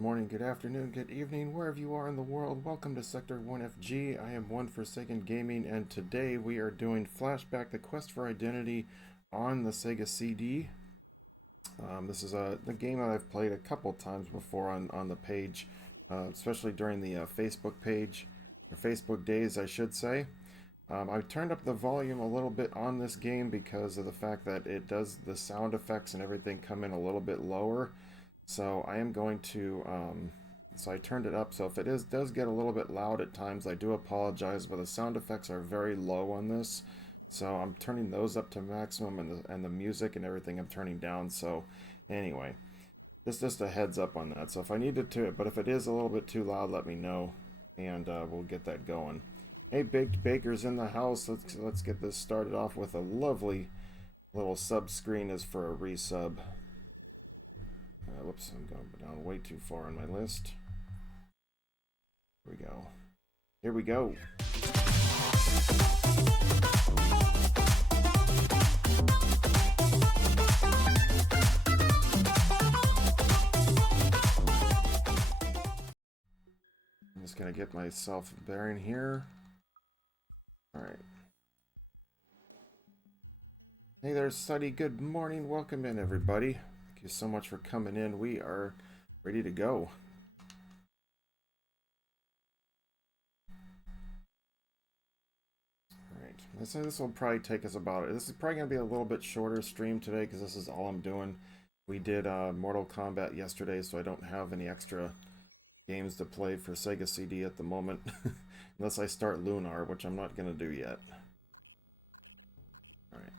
morning, good afternoon, good evening, wherever you are in the world. Welcome to Sector 1FG. I am One Forsaken Gaming, and today we are doing Flashback, the Quest for Identity on the Sega CD. This is the game that I've played a couple times before on the page, especially during the Facebook page, or Facebook days, I should say. I turned up the volume a little bit on this game because of the fact that the sound effects and everything come in a little bit lower. So I am going to, so I turned it up, so if it does get a little bit loud at times, I do apologize, but the sound effects are very low on this. So I'm turning those up to maximum, and the music and everything I'm turning down. So anyway, this is just a heads up on that. So if I needed to, but if it is a little bit too loud, let me know, and we'll get that going. Hey, Baked Baker's in the house. Let's get this started off with a lovely little sub screen as for a resub. Whoops, I'm going down way too far on my list. Here we go. Here we go. I'm just going to get myself bearing here. Alright. Hey there, Suddy. Good morning. Welcome in, everybody. Thank you so much for coming in. We are ready to go. Alright. This will probably take us about... This is probably going to be a little bit shorter stream today because this is all I'm doing. We did Mortal Kombat yesterday, so I don't have any extra games to play for Sega CD at the moment. Unless I start Lunar, which I'm not going to do yet. Alright.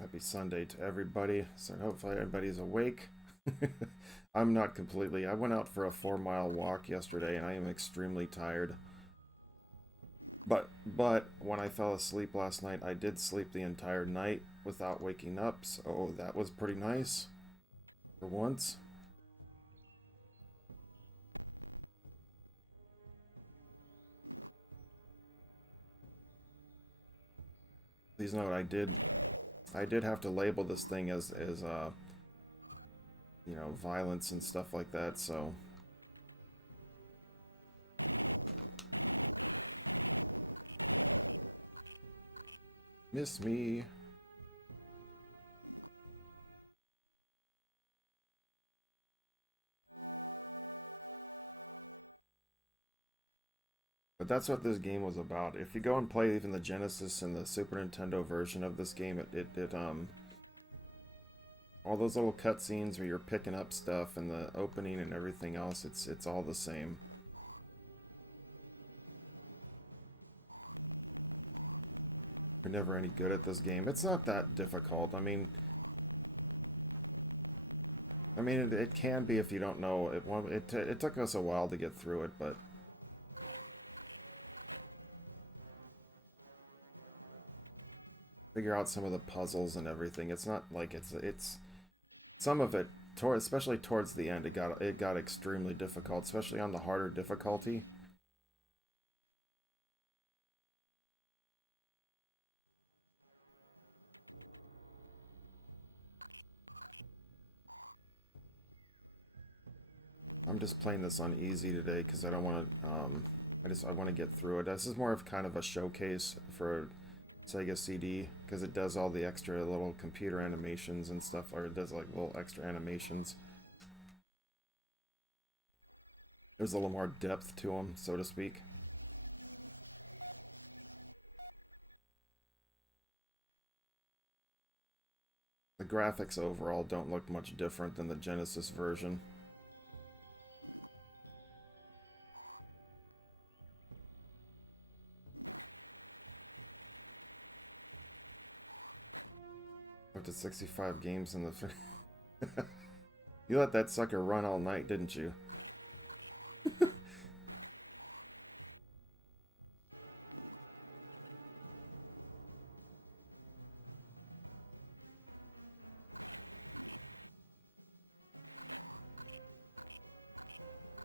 Happy Sunday to everybody. So hopefully everybody's awake. I'm not completely. I went out for a 4-mile walk yesterday and I am extremely tired. But when I fell asleep last night, I did sleep the entire night without waking up. So that was pretty nice for once. Please note I did have to label this thing as you know, violence and stuff like that, so miss me. But that's what this game was about. If you go and play even the Genesis and the Super Nintendo version of this game, all those little cutscenes where you're picking up stuff and the opening and everything else, it's all the same. You're never any good at this game. It's not that difficult. I mean, it can be if you don't know. It took us a while to get through it, but figure out some of the puzzles and everything. It's not like it's some of it, especially towards the end, it got extremely difficult, especially on the harder difficulty. I'm just playing this on easy today because I don't want to. I want to get through it. This is more of kind of a showcase for Sega CD because it does all the extra little computer animations and stuff, or it does like little extra animations. There's a little more depth to them, so to speak. The graphics overall don't look much different than the Genesis version. Up to 65 games in the... You let that sucker run all night, didn't you?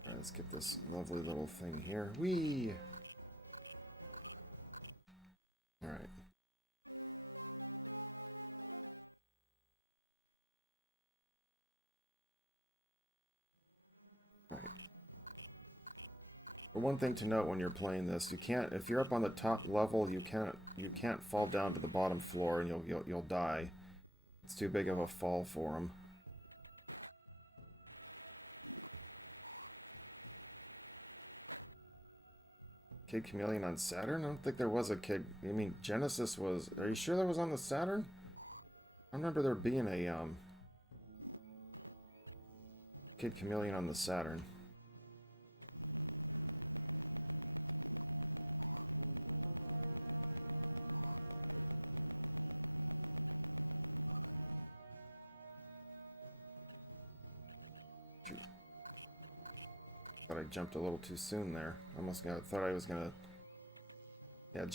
Alright, let's get this lovely little thing here. Whee! One thing to note when you're playing this, you can't, if you're up on the top level, you can't fall down to the bottom floor and you'll die. It's too big of a fall for them. Kid Chameleon on Saturn? I don't think there was a Kid. I mean, Genesis was. Are you sure that was on the Saturn? I remember there being a Kid Chameleon on the Saturn. Thought I jumped a little too soon there. Thought I was gonna. Yeah,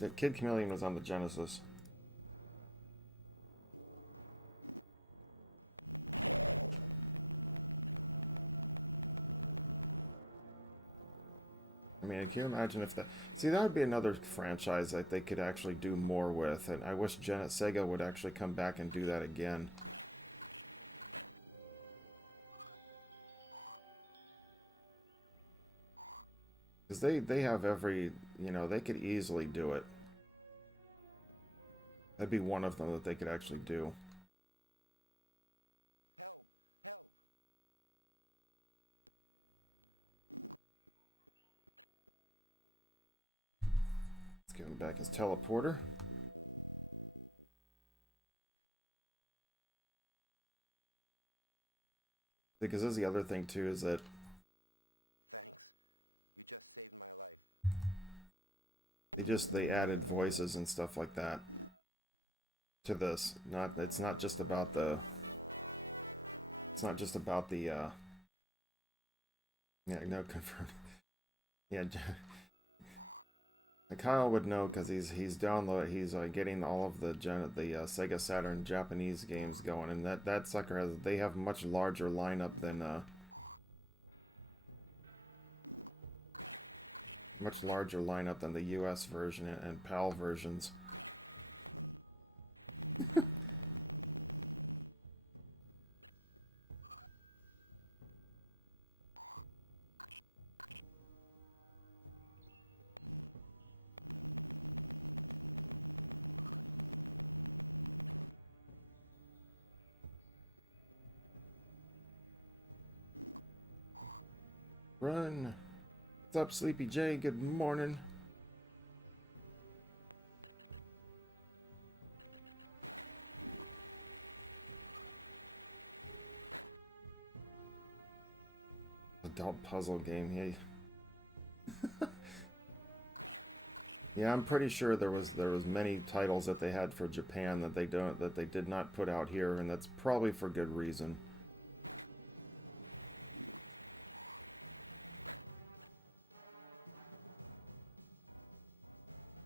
the Kid Chameleon was on the Genesis. I mean, can you imagine if that? See, that would be another franchise that they could actually do more with, and I wish Sega would actually come back and do that again. Because they have every, they could easily do it. That'd be one of them that they could actually do. Let's give him back his teleporter. Because this is the other thing too, is that they added voices and stuff like that to this. It's not just about the yeah, no, confirmed. Yeah, Kyle would know because he's getting all of the Sega Saturn Japanese games going, and that sucker they have much larger lineup than the US version and PAL versions. Run. What's up, Sleepy J? Good morning. Adult puzzle game, hey. Yeah, I'm pretty sure there was many titles that they had for Japan that they did not put out here, and that's probably for good reason.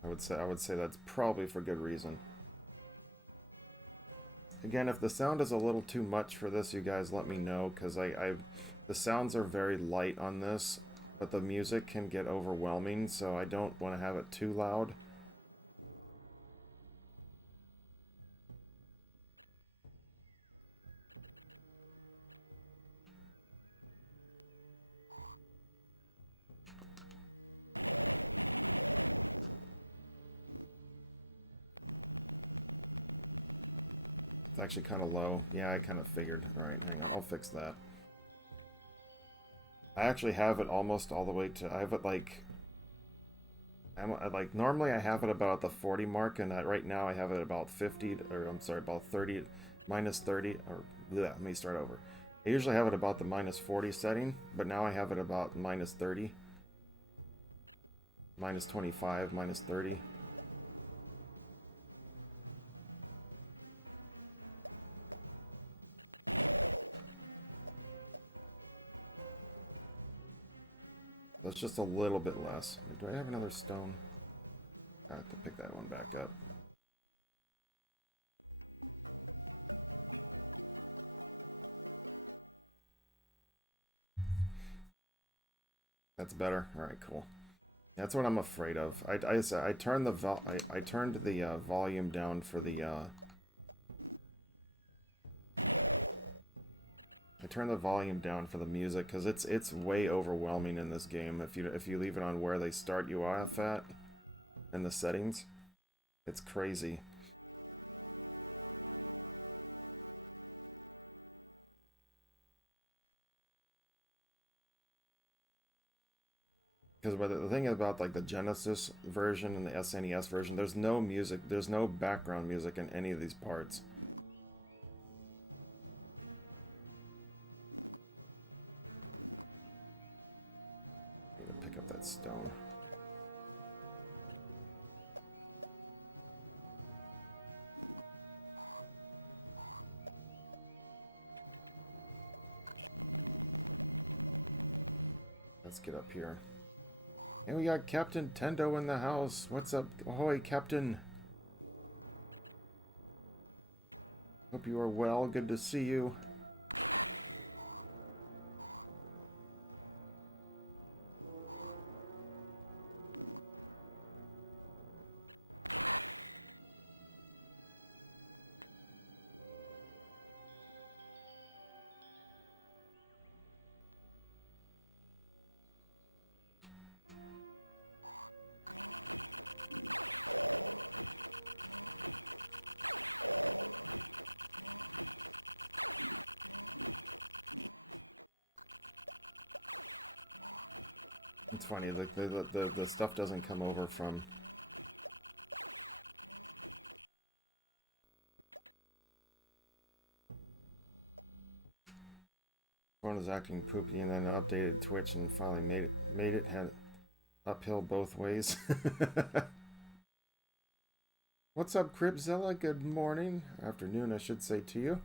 I would say that's probably for good reason. Again, if the sound is a little too much for this, you guys let me know, because the sounds are very light on this, but the music can get overwhelming, so I don't want to have it too loud. It's actually kind of low. Yeah, I kind of figured. Alright, hang on. I'll fix that. I actually have it almost all the way to... I have it like... normally I have it about the 40 mark, and right now I have it about 50, or I'm sorry, about 30, minus 30, or... Bleh, let me start over. I usually have it about the minus 40 setting, but now I have it about minus 30. Minus 25, minus 30. That's just a little bit less. Do I have another stone? I have to pick that one back up. That's better. All right, cool. That's what I'm afraid of. I turned the volume down for the I turn the volume down for the music because it's way overwhelming in this game. If you leave it on where they start you off at in the settings, it's crazy. Because the thing about like the Genesis version and the SNES version, there's no music, there's no background music in any of these parts. Need to pick up that stone. Let's get up here. And we got Captain Tendo in the house. What's up? Ahoy, Captain. Hope you are well. Good to see you. It's funny, the stuff doesn't come over from... Phone is acting poopy, and then updated Twitch and finally made it had uphill both ways. What's up, Cribzilla? Good morning. Afternoon, I should say to you.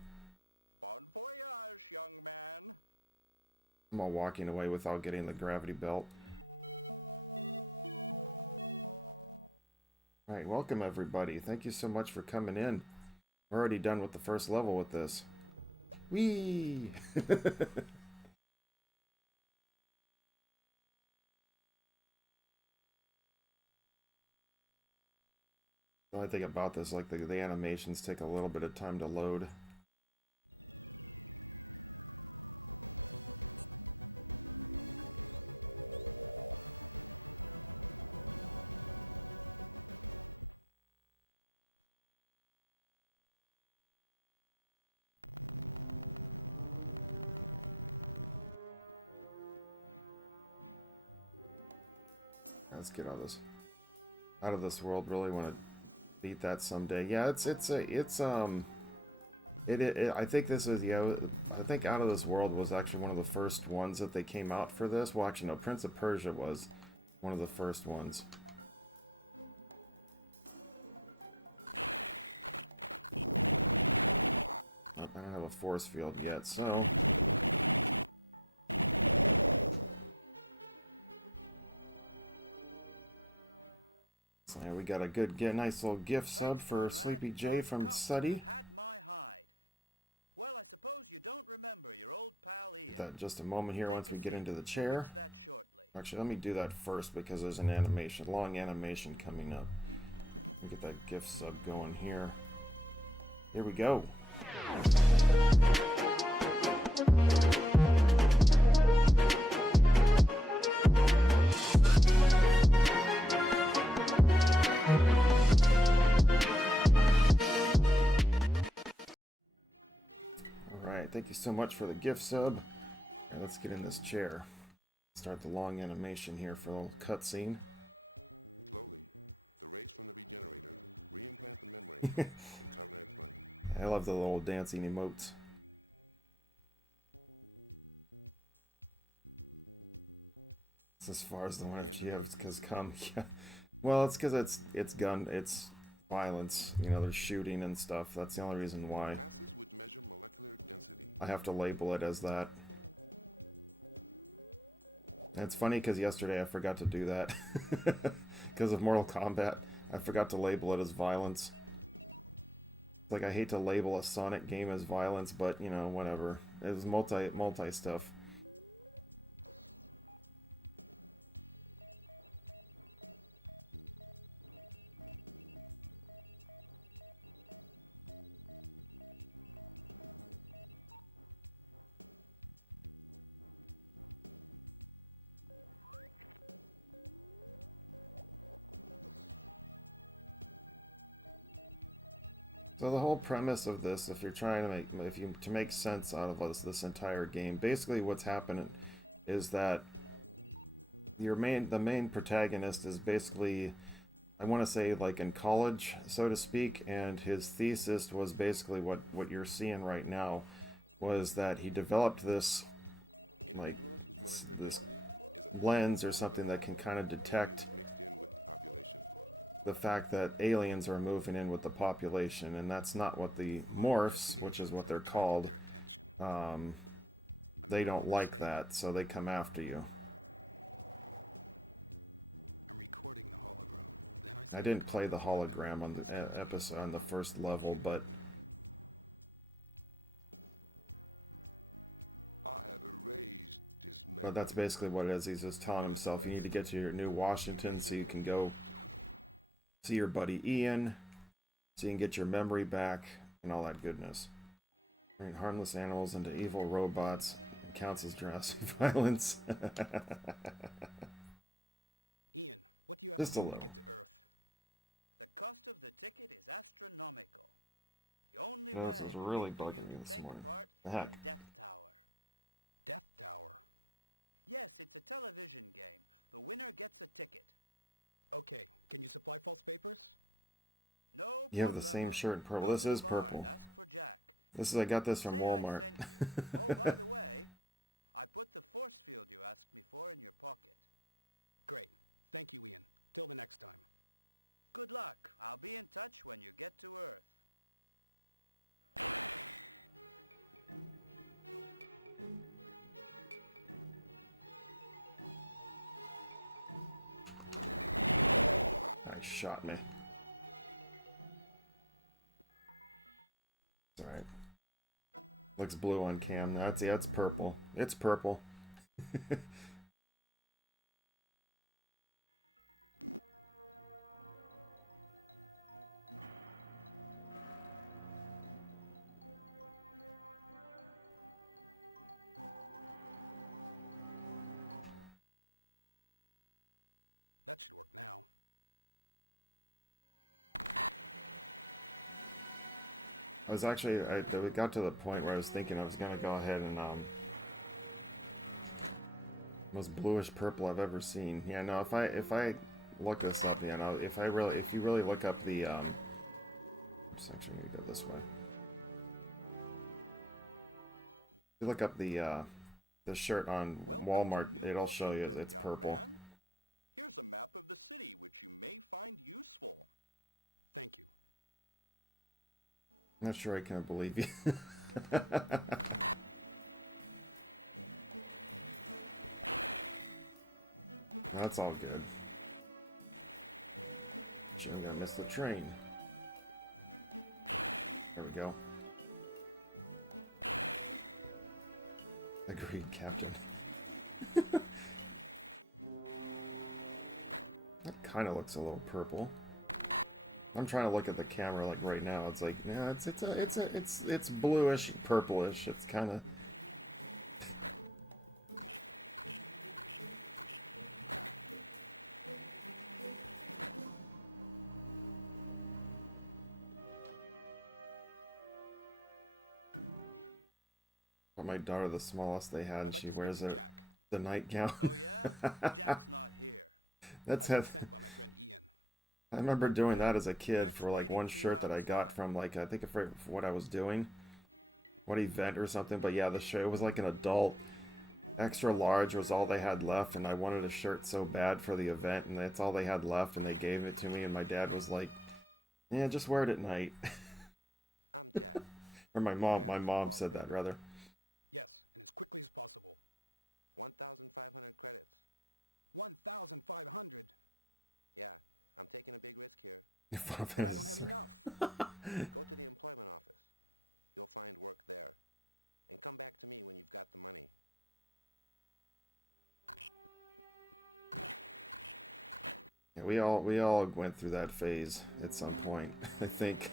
I'm all walking away without getting the gravity belt. Alright, welcome everybody. Thank you so much for coming in. We're already done with the first level with this. Whee! The only thing about this, like the animations take a little bit of time to load. Let's get out of this world. Really want to beat that someday. Yeah, I think this is, I think Out of This World was actually one of the first ones that they came out for this. Well, actually, no, Prince of Persia was one of the first ones. Oh, I don't have a force field yet, so... So we got a nice little gift sub for Sleepy J from Suddy. Get that in just a moment here once we get into the chair. Actually, let me do that first because there's an animation, long animation coming up. Let me get that gift sub going here. Here we go. Alright, thank you so much for the gift sub. Alright, let's get in this chair. Start the long animation here for a little cutscene. I love the little dancing emotes. It's as far as the one FG has come. Yeah. Well, it's because it's violence. You know, there's shooting and stuff. That's the only reason why I have to label it as that. And it's funny because yesterday I forgot to do that. Because of Mortal Kombat, I forgot to label it as violence. It's like I hate to label a Sonic game as violence, but you know, whatever. It was multi stuff. So the whole premise of this, if you're trying to make sense out of this entire game, basically what's happening is that the main protagonist is basically, I want to say, like in college, so to speak, and his thesis was basically what you're seeing right now, was that he developed this, like, this lens or something that can kind of detect the fact that aliens are moving in with the population, and that's not what the morphs, which is what they're called, um, they don't like that, so they come after you. I didn't play the hologram on the episode on the first level, but that's basically what it is. He's just telling himself you need to get to your new Washington so you can go see your buddy Ian, so you can get your memory back and all that goodness. Turning harmless animals into evil robots counts as drastic violence. Just a little. Nose is really bugging me this morning. The heck. You have the same shirt in purple. This is purple. I got this from Walmart. I shot me. It's alright. Looks blue on cam. That's, yeah, it's purple. It's purple. I was actually, we got to the point where I was thinking I was gonna go ahead and most bluish purple I've ever seen. Yeah, no, if I look this up, yeah, no, if you really look up the oops, actually, I'm gonna go this way. If you look up the shirt on Walmart, it'll show you it's purple. I'm not sure I can believe you. That's all good. Sure, I'm gonna miss the train. There we go. Agreed, Captain. That kind of looks a little purple. I'm trying to look at the camera like right now. It's like, nah, it's bluish, purplish. It's kind of. But my daughter, the smallest they had, and she wears the nightgown. That's how. I remember doing that as a kid for like one shirt that I got from like I think for what I was doing, what event or something. But yeah, the shirt it was like an adult extra large was all they had left, and I wanted a shirt so bad for the event, and that's all they had left, and they gave it to me, and my dad was like, "Yeah, just wear it at night." Or my mom said that rather. 5 minutes. Yeah, we all went through that phase at some point, I think.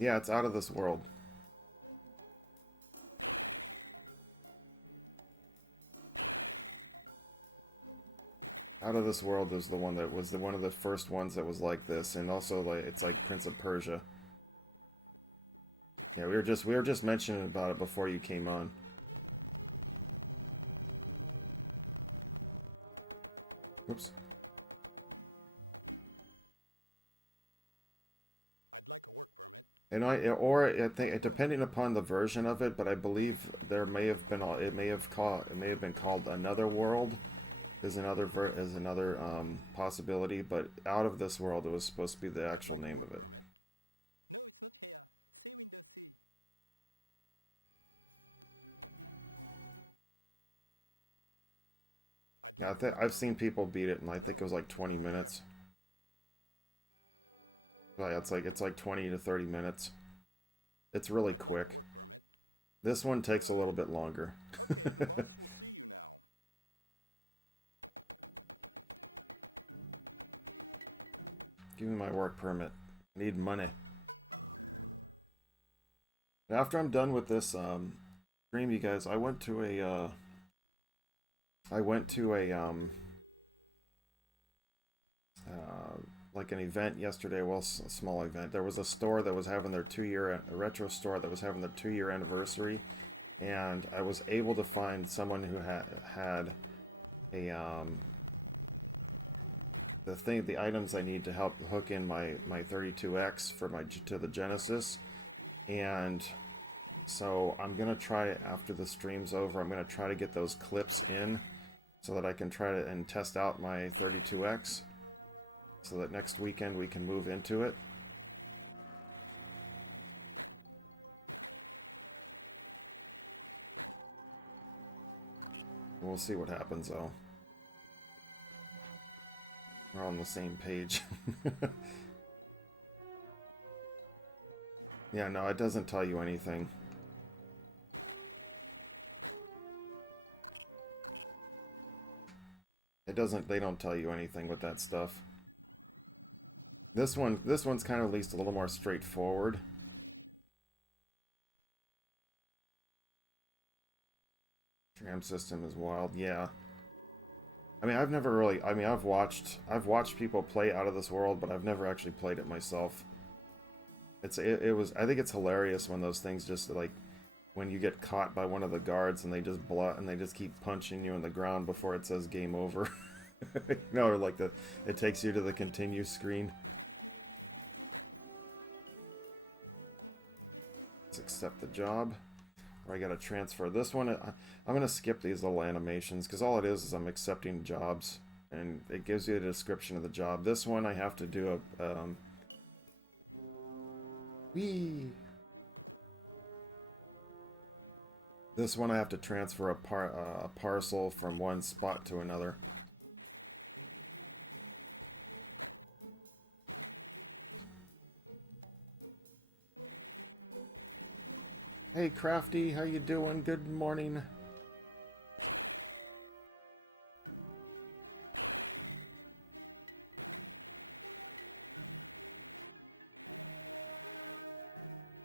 Yeah, it's out of this world. Out of This World was the one that was one of the first ones that was like this, and also like it's like Prince of Persia. Yeah, we were just mentioning about it before you came on. Whoops. And I think depending upon the version of it, but I believe there may have been it may have been called Another World is another possibility, but Out of This World it was supposed to be the actual name of it. Yeah, I've seen people beat it, and I think it was like 20 minutes. But yeah, it's like 20 to 30 minutes. It's really quick. This one takes a little bit longer. Give me my work permit. I need money. After I'm done with this stream, you guys, I went to a uh, like an event yesterday. Well, a small event. There was a store that was having their 2 year a retro store that was having their 2 year anniversary, and I was able to find someone who had a the items I need to help hook in my 32X for my to the Genesis, and so I'm gonna try after the stream's over. I'm gonna try to get those clips in so that I can try to and test out my 32X, so that next weekend we can move into it. We'll see what happens though. We're on the same page. Yeah, no, it doesn't tell you anything. They don't tell you anything with that stuff. This one's kind of at least a little more straightforward. Tram system is wild, yeah. I mean, I've watched people play Out of This World, but I've never actually played it myself. It was I think it's hilarious when those things just like when you get caught by one of the guards and they just and they just keep punching you in the ground before it says game over. Or like it takes you to the continue screen. Let's accept the job. Or I gotta transfer this one. I'm gonna skip these little animations because all it is I'm accepting jobs, and it gives you a description of the job. This one I have to do wee. This one I have to transfer a parcel from one spot to another. Hey Crafty, how you doing? Good morning.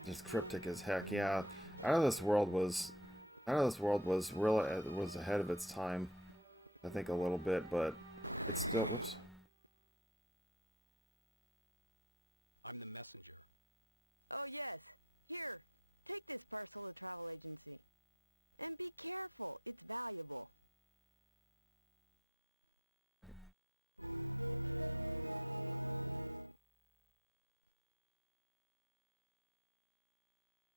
Just cryptic as heck, yeah. Out of This World was was ahead of its time, I think a little bit, but it's still whoops.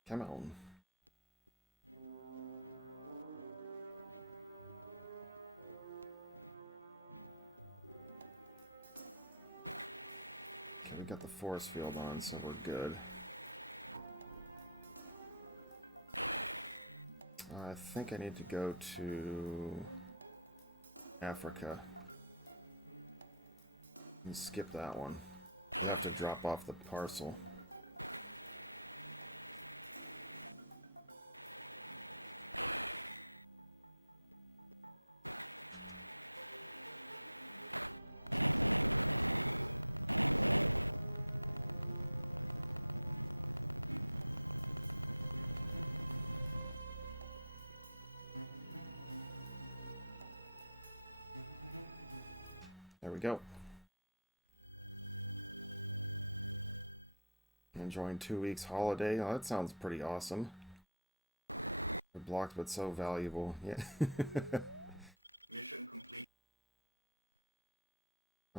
Come on. Okay, we got the force field on, so we're good. I think I need to go to Africa and skip that one. I have to drop off the parcel. There we go. Enjoying 2 weeks holiday. Oh, that sounds pretty awesome. They're blocked but so valuable. Yeah.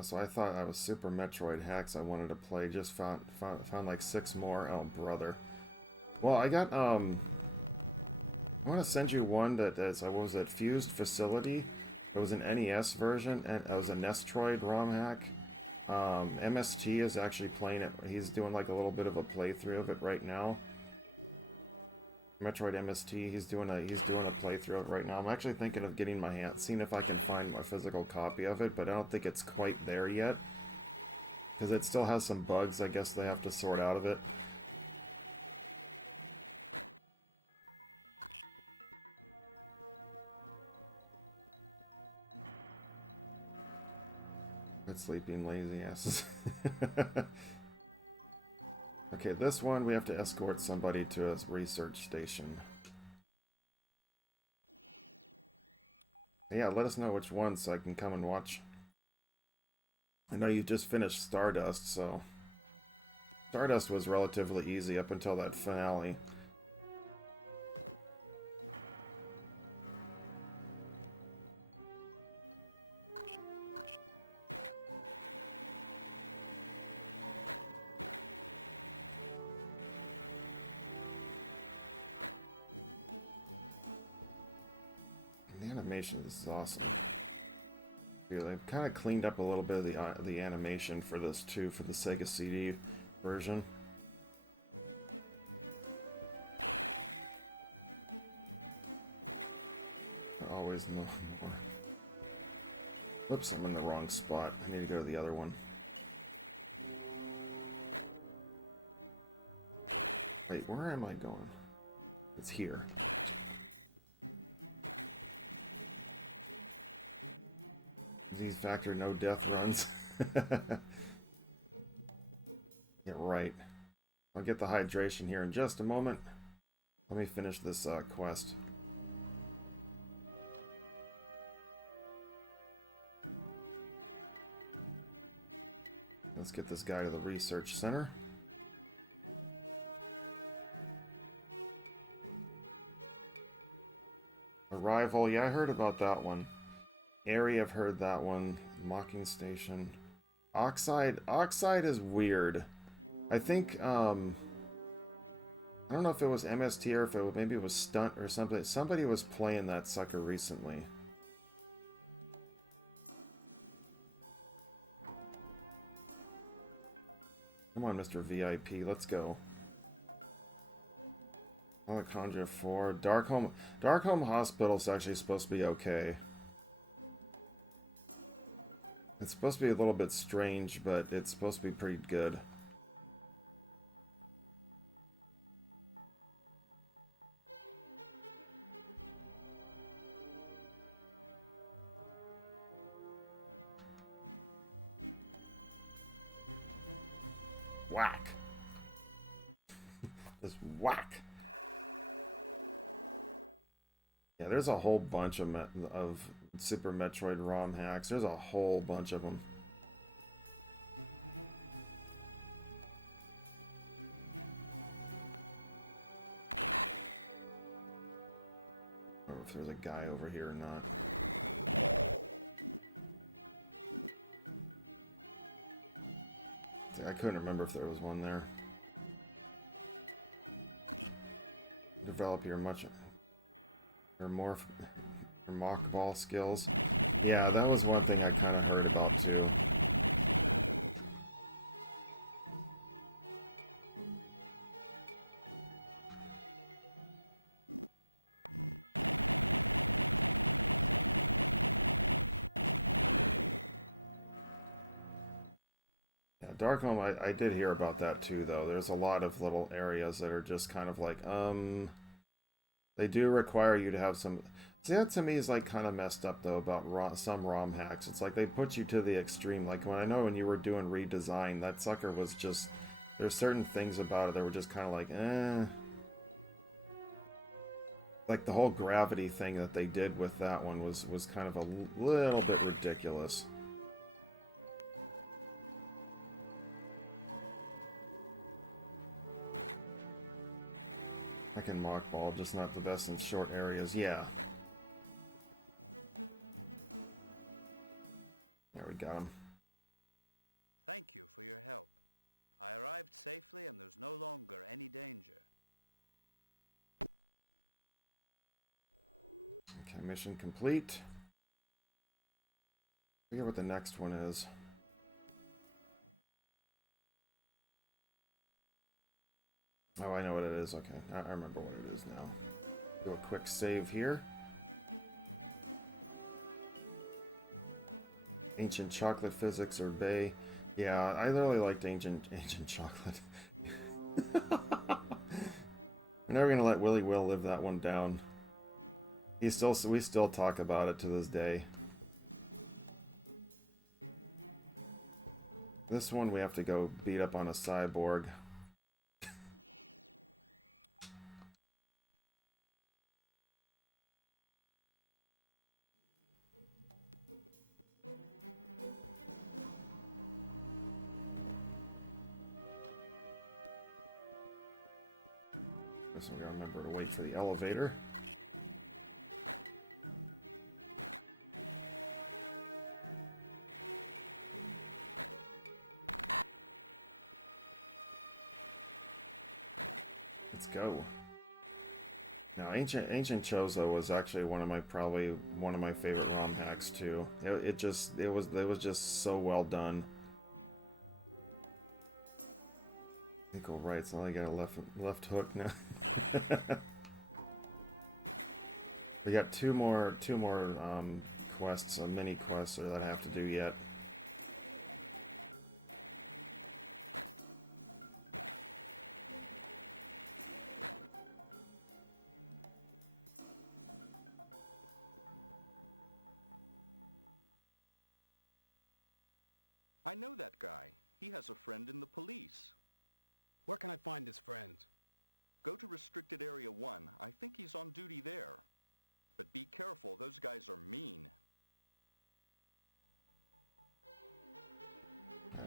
So I thought I was Super Metroid hacks I wanted to play. Just found like 6 more. Oh brother. Well, I got I want to send you one that is, what was it, Fused Facility? It was an NES version, and it was a Nestroid ROM hack. MST is actually playing it. He's doing like a little bit of a playthrough of it right now. Metroid MST, he's doing a playthrough of it right now. I'm actually thinking of getting my hand, seeing if I can find my physical copy of it, but I don't think it's quite there yet. Because it still has some bugs, I guess they have to sort out of it. Good sleeping lazy asses. Okay, this one we have to escort somebody to a research station. Yeah, let us know which one so I can come and watch. I know you just finished Stardust, so... Stardust was relatively easy up until that finale. The animation, this is awesome. Dude, they've kind of cleaned up a little bit of the animation for this too, for the Sega CD version. I always know more. Whoops, I'm in the wrong spot. I need to go to the other one. Wait, where am I going? It's here. Disease factor, no death runs. Yeah, right. I'll get the hydration here in just a moment. Let me finish this quest. Let's get this guy to the research center. Arrival, yeah, I heard about that one. Airy, I've heard that one. Mocking Station. Oxide is weird. I think, I don't know if it was MST or if it was, maybe it was Stunt or something. Somebody was playing that sucker recently. Come on, Mr. VIP, let's go. Alejandra 4. Darkholme Hospital's actually supposed to be okay. It's supposed to be a little bit strange, but it's supposed to be pretty good. Whack! Just whack! Yeah, there's a whole bunch of Super Metroid ROM hacks. There's a whole bunch of them. I don't know if there's a guy over here or not. I couldn't remember if there was one there. Develop your more mock ball skills. Yeah, that was one thing I kind of heard about too. Yeah, Darkholme, I did hear about that too, though. There's a lot of little areas that are just kind of like, they do require you to have some... See, that to me is like kind of messed up though about some ROM hacks. It's like they put you to the extreme. Like when I know when you were doing redesign, that sucker was just... There's certain things about it that were just kind of like, eh. Like the whole gravity thing that they did with that one was kind of a little bit ridiculous. I can mock ball, just not the best in short areas. Yeah. There we got him. Okay, mission complete. I forget what the next one is. Oh, I know what it is. Okay, I remember what it is now. Do a quick save here. Ancient chocolate physics or Bay. Yeah, I really liked ancient chocolate. We're never gonna let Willy Will live that one down. We still talk about it to this day. This one we have to go beat up on a cyborg. Guess we gotta remember to wait for the elevator. Let's go. Now, Ancient Chozo was actually probably one of my favorite ROM hacks too. It was just so well done. Equal rights. Only got a left hook now. We got two more quests, mini quests that I have to do yet.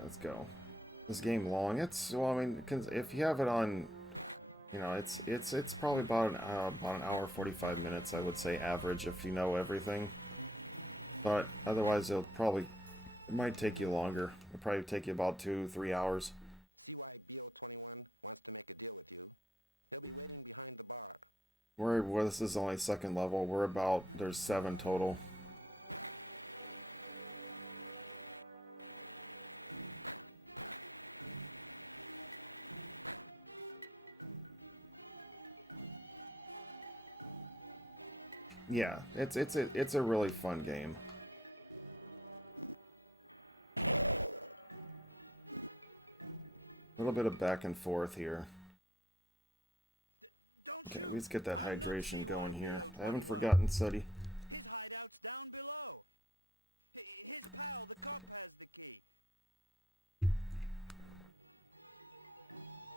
Let's go. This game long. Well, I mean, if you have it on, you know, it's probably about an hour 45 minutes. I would say average if you know everything. But otherwise, it might take you longer. It'll probably take you about 2-3 hours. This is only second level. There's 7 total. Yeah, it's a really fun game. A little bit of back and forth here. Okay, let's get that hydration going here. I haven't forgotten Suddy.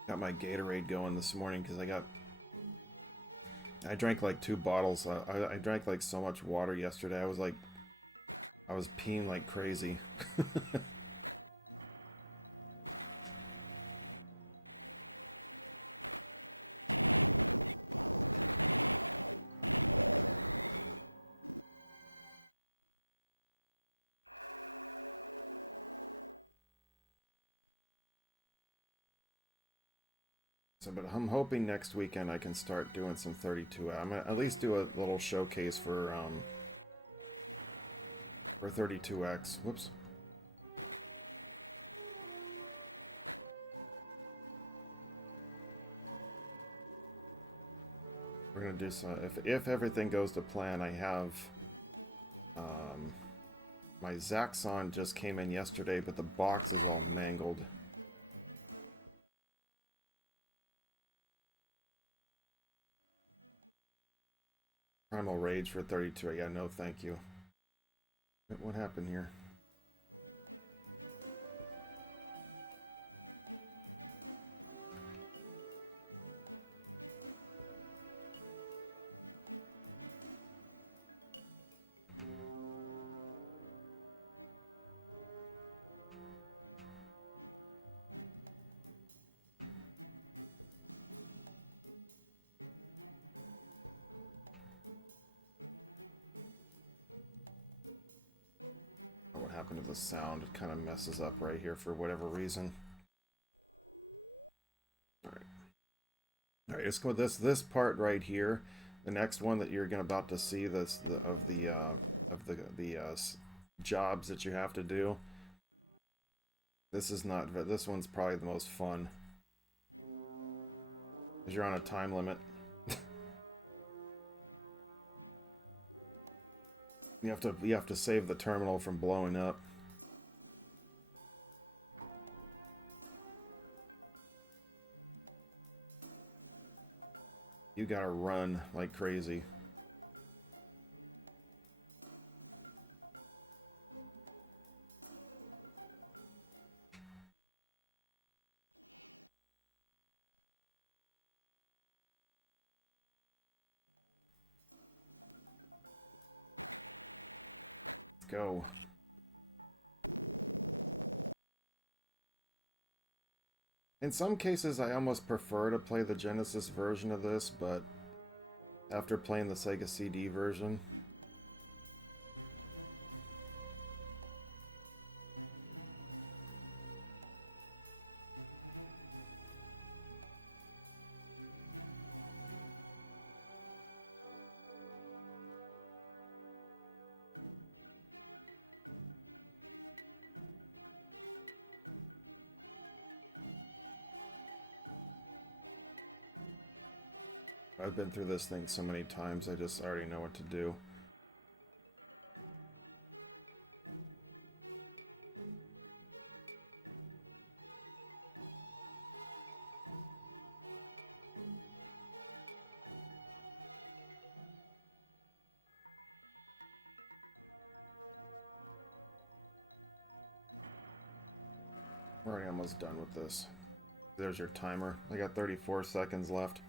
Got my Gatorade going this morning because I drank like 2 bottles. I drank like so much water yesterday. I was peeing like crazy. But I'm hoping next weekend I can start doing some 32. I'm gonna at least do a little showcase for 32X. Whoops. We're gonna do some. If everything goes to plan, I have my Zaxxon just came in yesterday, but the box is all mangled. Primal Rage for 32. Yeah, no thank you. What happened here? happened to the sound? It kind of messes up right here for whatever reason. Alright. Alright, let's go with this part right here. The next one that you're about to see the jobs that you have to do. This is not. This one's probably the most fun, because you're on a time limit. You have to save the terminal from blowing up. You gotta run like crazy. Let's go. In some cases, I almost prefer to play the Genesis version of this, but after playing the Sega CD version, I've been through this thing so many times, I just already know what to do. We're already almost done with this. There's your timer. I got 34 seconds left.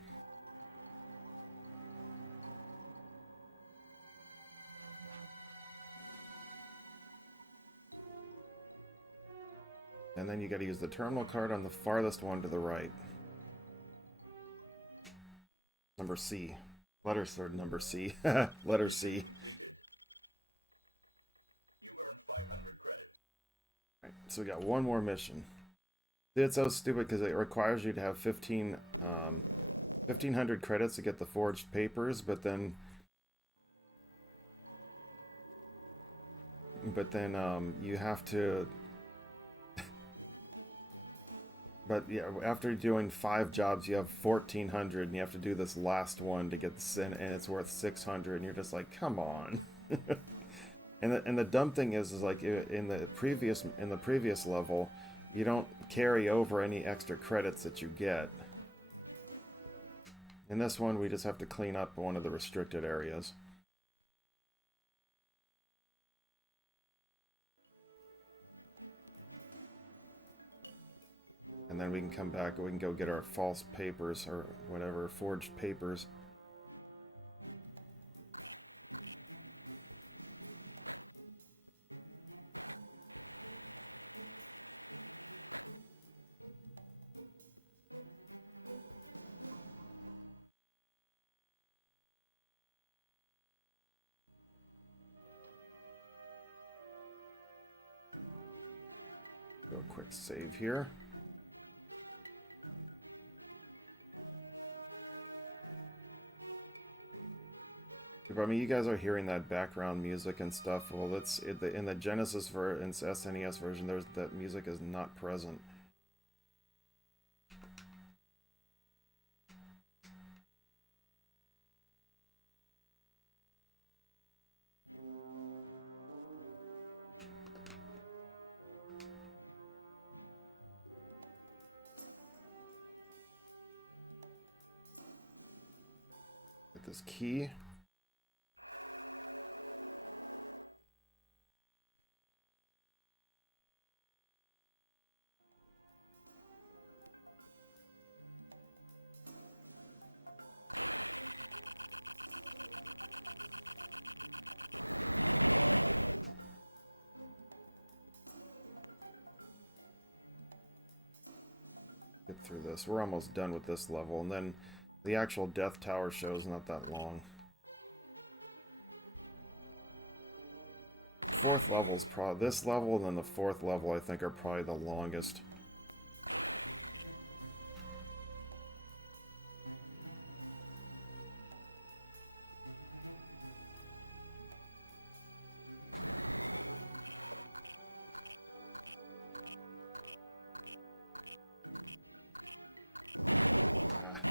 And then you gotta use the terminal card on the farthest one to the right. Number C. Letter third, number C. Letter C. Right, so we got one more mission. It's so stupid because it requires you to have 1,500 credits to get the forged papers, but then you have to. But yeah, after doing 5 jobs, you have 1,400, and you have to do this last one to get the and it's worth 600, and you're just like, come on. And the dumb thing is like in the previous level, you don't carry over any extra credits that you get. In this one, we just have to clean up one of the restricted areas. And then we can come back and we can go get our false papers, or whatever, forged papers. Do a quick save here. I mean, you guys are hearing that background music and stuff. Well, that's in the Genesis and SNES version. That music is not present. Get this key. Get through this. We're almost done with this level, and then the actual Death Tower show is not that long. fourth level's probably... This level and then the fourth level, I think, are probably the longest.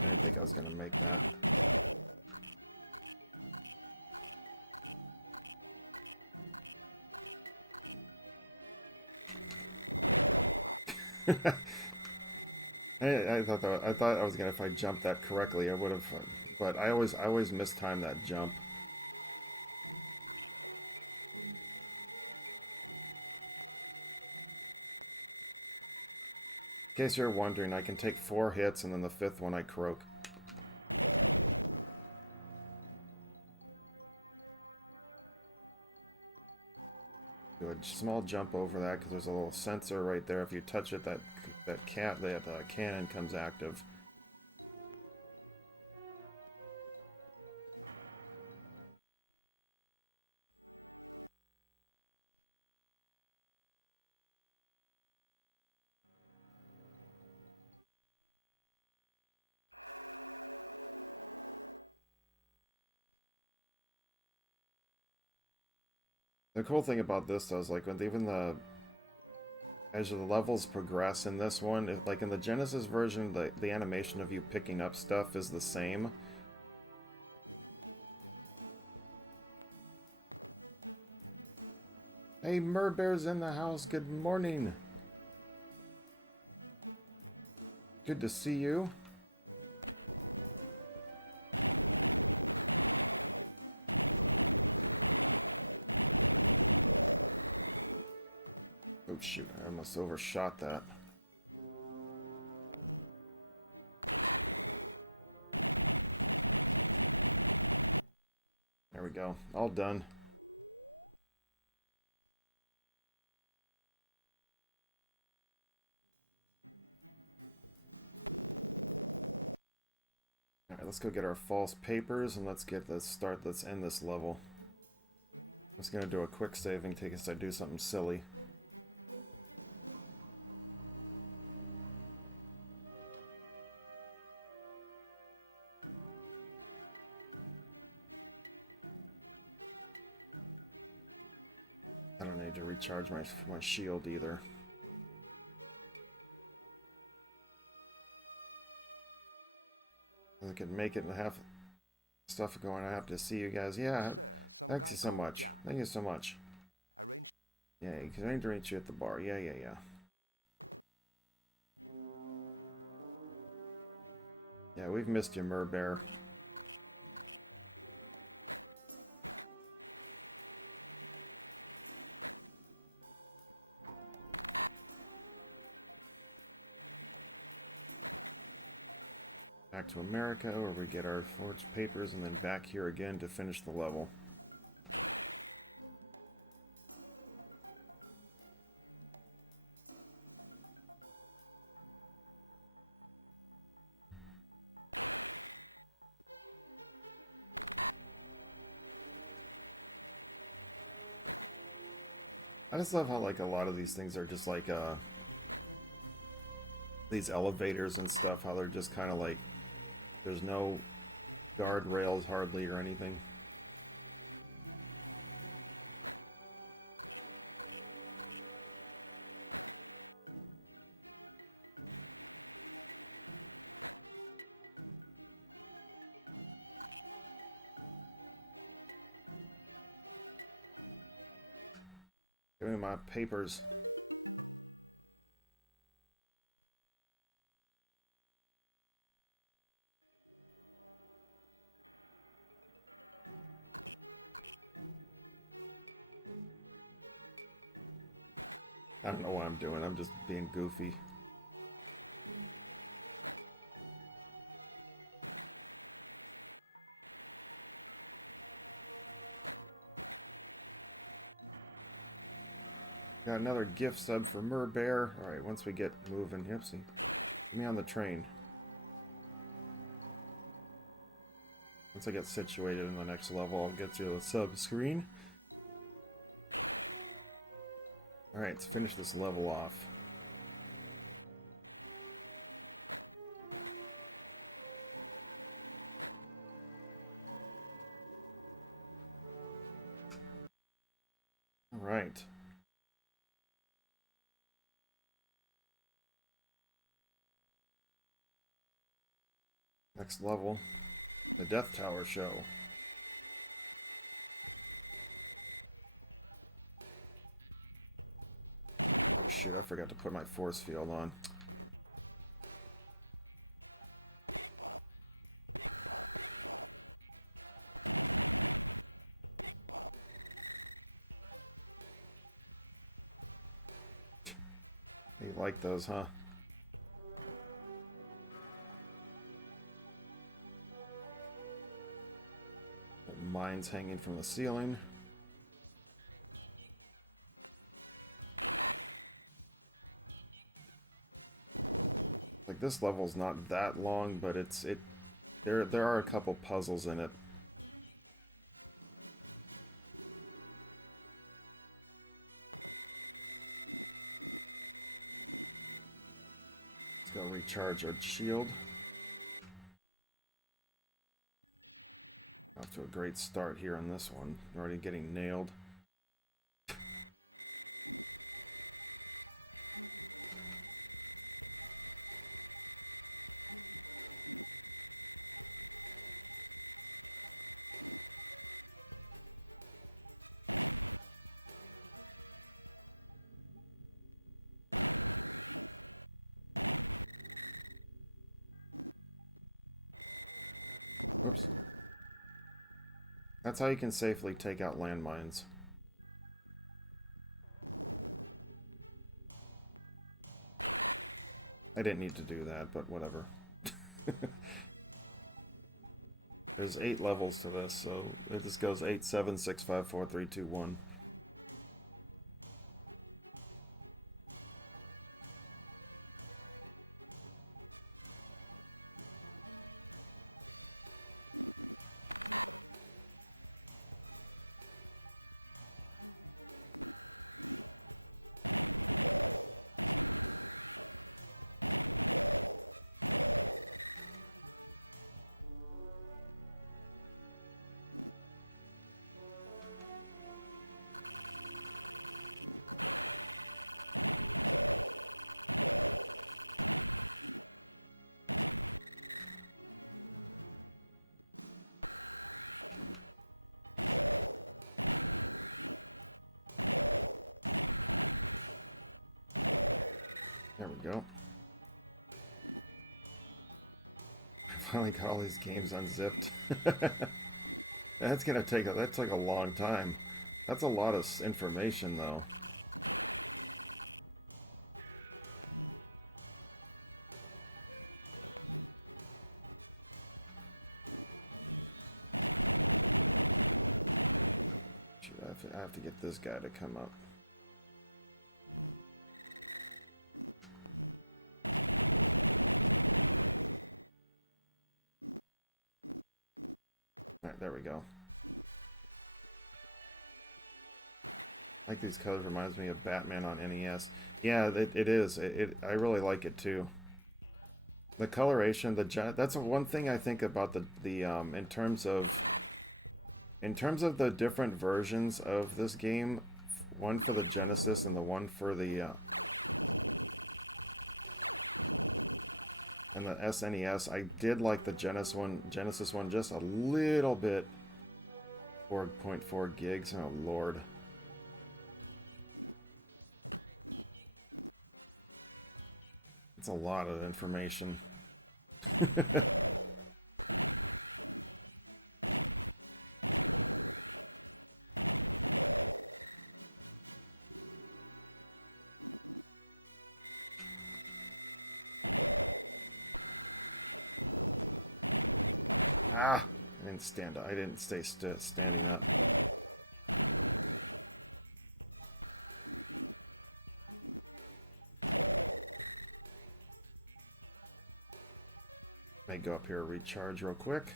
I didn't think I was going to make that. I thought I was gonna, if I jumped that correctly, I would have, but I always mistime that jump. In case you're wondering, I can take 4 hits and then the 5th one I croak. Do a small jump over that because there's a little sensor right there. If you touch it, that cannon comes active. The cool thing about this, though, is like when as the levels progress in this one, like in the Genesis version, the animation of you picking up stuff is the same. Hey, Murbear's in the house. Good morning. Good to see you. Oh shoot, I almost overshot that. There we go. All done. Alright, let's go get our false papers and let's end this level. I'm just gonna do a quick save in case I do something silly. I don't need to recharge my shield either. I could make it and have stuff going. I have to see you guys. Yeah, thank you so much. Thank you so much. Yeah, you can reach you at the bar. Yeah. Yeah, we've missed you, Murbear. Back to America, where we get our forged papers, and then back here again to finish the level. I just love how, like, a lot of these things are just like, these elevators and stuff, how they're just kind of like, there's no guardrails hardly or anything. Give me my papers. I don't know what I'm doing. I'm just being goofy. Got another gift sub for Murbear. Alright, once we get moving, Yipsy. Get me on the train. Once I get situated in the next level, I'll get to the sub screen. Alright, let's finish this level off. Alright. Next level, the Death Tower Show. Oh shit, I forgot to put my force field on. You like those, huh? Mines hanging from the ceiling. Like, this level's not that long, but there are a couple puzzles in it. Let's go recharge our shield. Off to a great start here on this one. Already getting nailed. Oops. That's how you can safely take out landmines. I didn't need to do that, but whatever. There's 8 levels to this, so this goes 8, 7, 6, 5, 4, 3, 2, 1. There we go. I finally got all these games unzipped. That's gonna take that took a long time. That's a lot of information, though. Shoot, I have to get this guy to come up. Alright, there we go. Like these colors, reminds me of Batman on NES. Yeah, it is. I really like it too. The coloration, that's one thing I think about the in terms of the different versions of this game, one for the Genesis and the one for the and the SNES. I did like the Genesis one just a little bit. 4.4 gigs. Oh lord. It's a lot of information. Ah, I didn't stand up. I didn't stay standing up. May go up here, recharge real quick.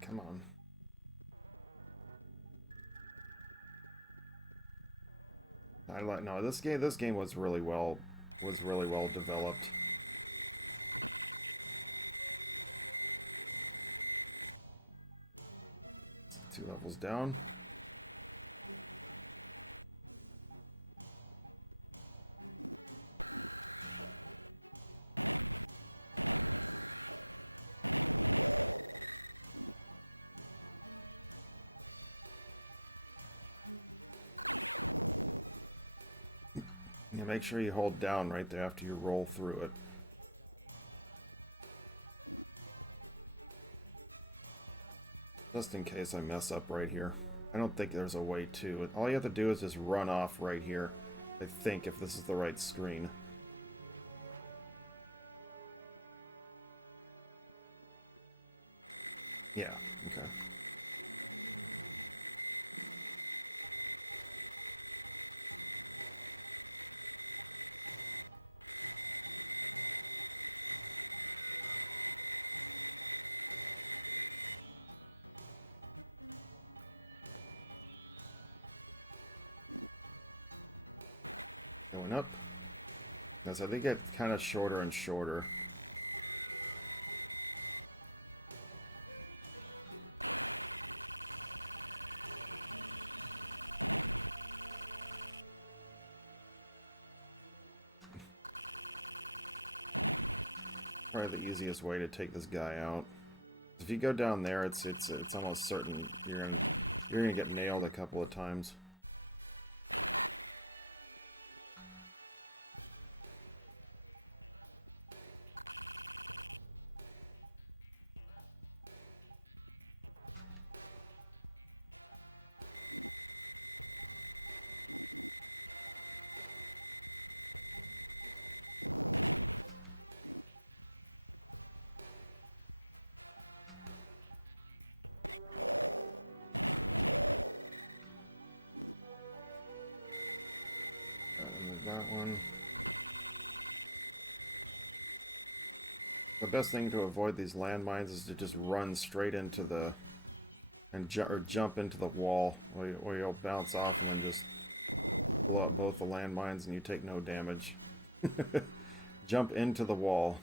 come on. I like no, this game was really well developed. 2 levels down. Yeah, make sure you hold down right there after you roll through it. Just in case I mess up right here. I don't think there's a way to. All you have to do is just run off right here. I think, if this is the right screen. Yeah, okay. Going up. As they get kind of shorter and shorter. Probably the easiest way to take this guy out. If you go down there, it's almost certain you're gonna get nailed a couple of times. That one. The best thing to avoid these landmines is to just run straight into the or jump into the wall, where you'll bounce off and then just blow up both the landmines and you take no damage. Jump into the wall.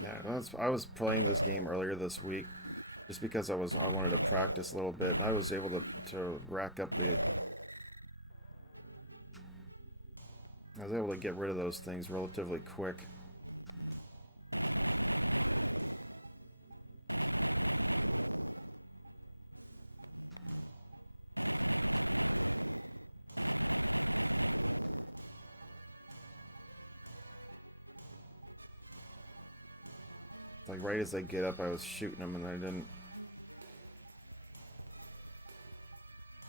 Yeah, I was playing this game earlier this week, just because I wanted to practice a little bit. I was able to rack up the. I was able to get rid of those things relatively quick. Like right as they get up, I was shooting them and I didn't.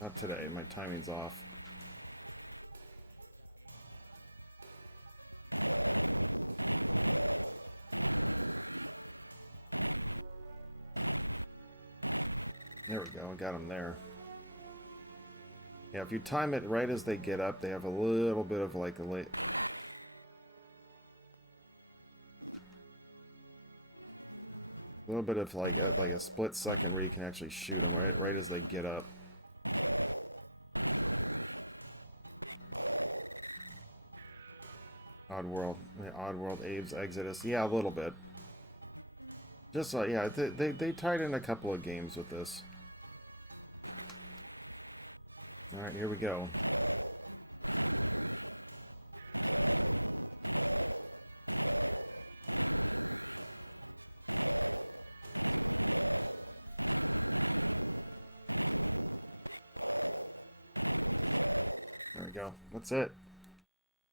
Not today. My timing's off. There we go. I got them there. Yeah, if you time it right as they get up, they have a little bit of like a late. A little bit of like a split second where you can actually shoot them right as they get up. Oddworld, Abe's Exodus. Yeah, a little bit. Just yeah, they tied in a couple of games with this. All right, here we go. There we go. That's it.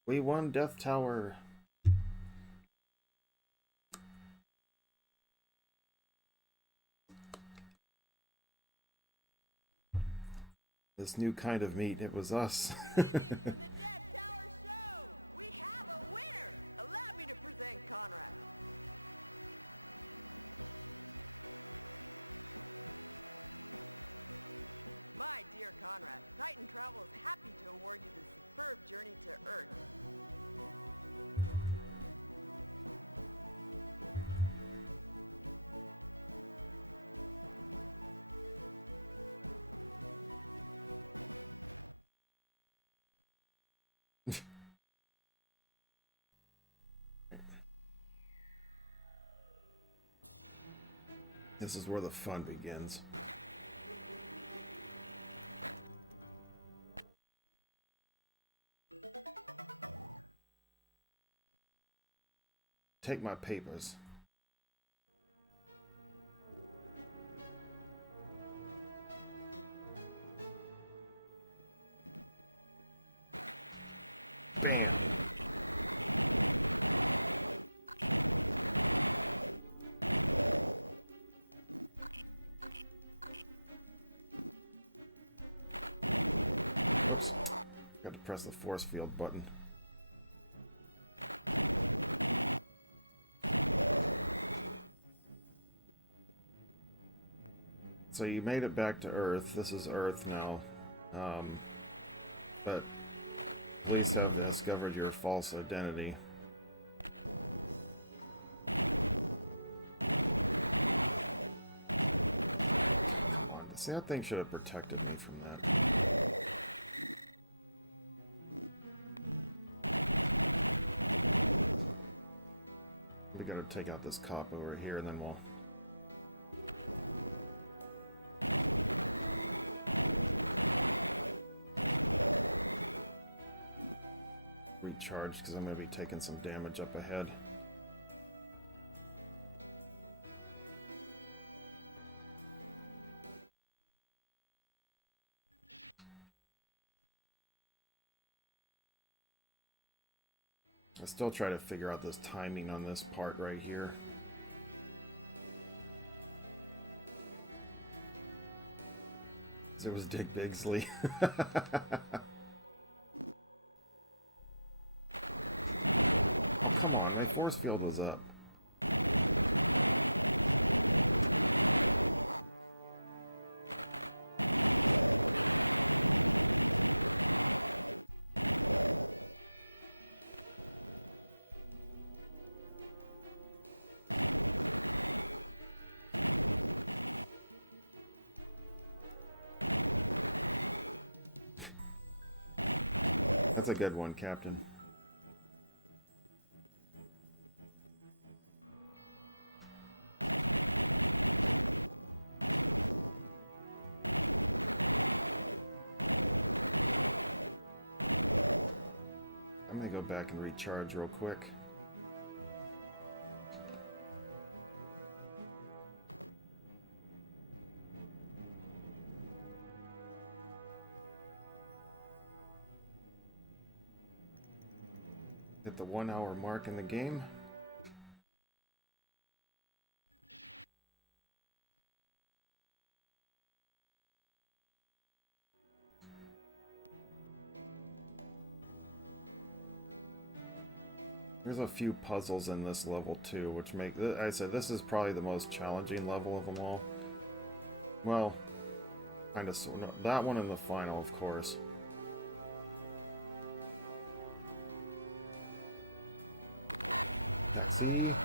We won Death Tower. This new kind of meat, it was us. This is where the fun begins. Take my papers. Bam! Oops. Got to press the force field button. So you made it back to Earth. This is Earth now. But police have discovered your false identity. Come on. See, that thing should have protected me from that. We gotta take out this cop over here and then we'll... recharge, because I'm going to be taking some damage up ahead. I still try to figure out this timing on this part right here. It was Dick Bigsley. Oh, come on, my force field was up. That's a good one, Captain. I'm gonna go back and recharge real quick. Hit the 1 hour mark in the game. There's a few puzzles in this level too, which make... I said this is probably the most challenging level of them all. Well, kind of sort of. That one and the final, of course. Taxi.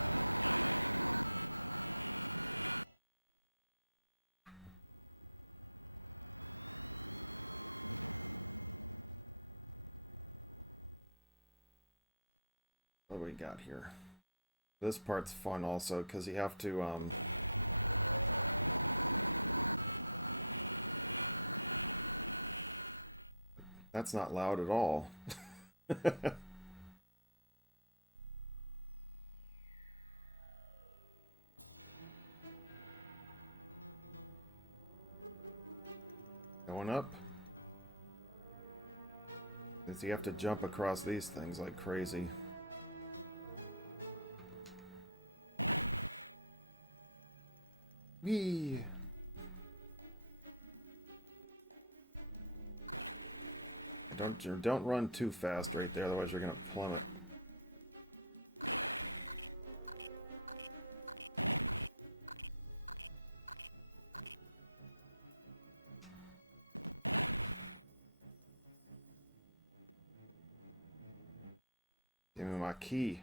What do we got here? This part's fun also, because you have to, That's not loud at all. Going up. So you have to jump across these things like crazy. Whee! Don't run too fast right there, otherwise you're gonna plummet. Give me my key.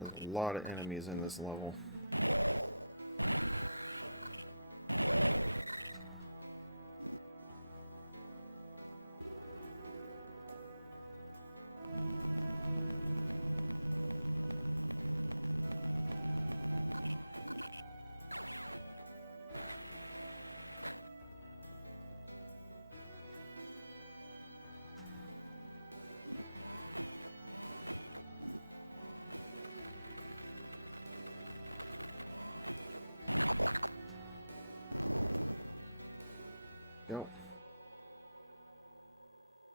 There's a lot of enemies in this level. Go.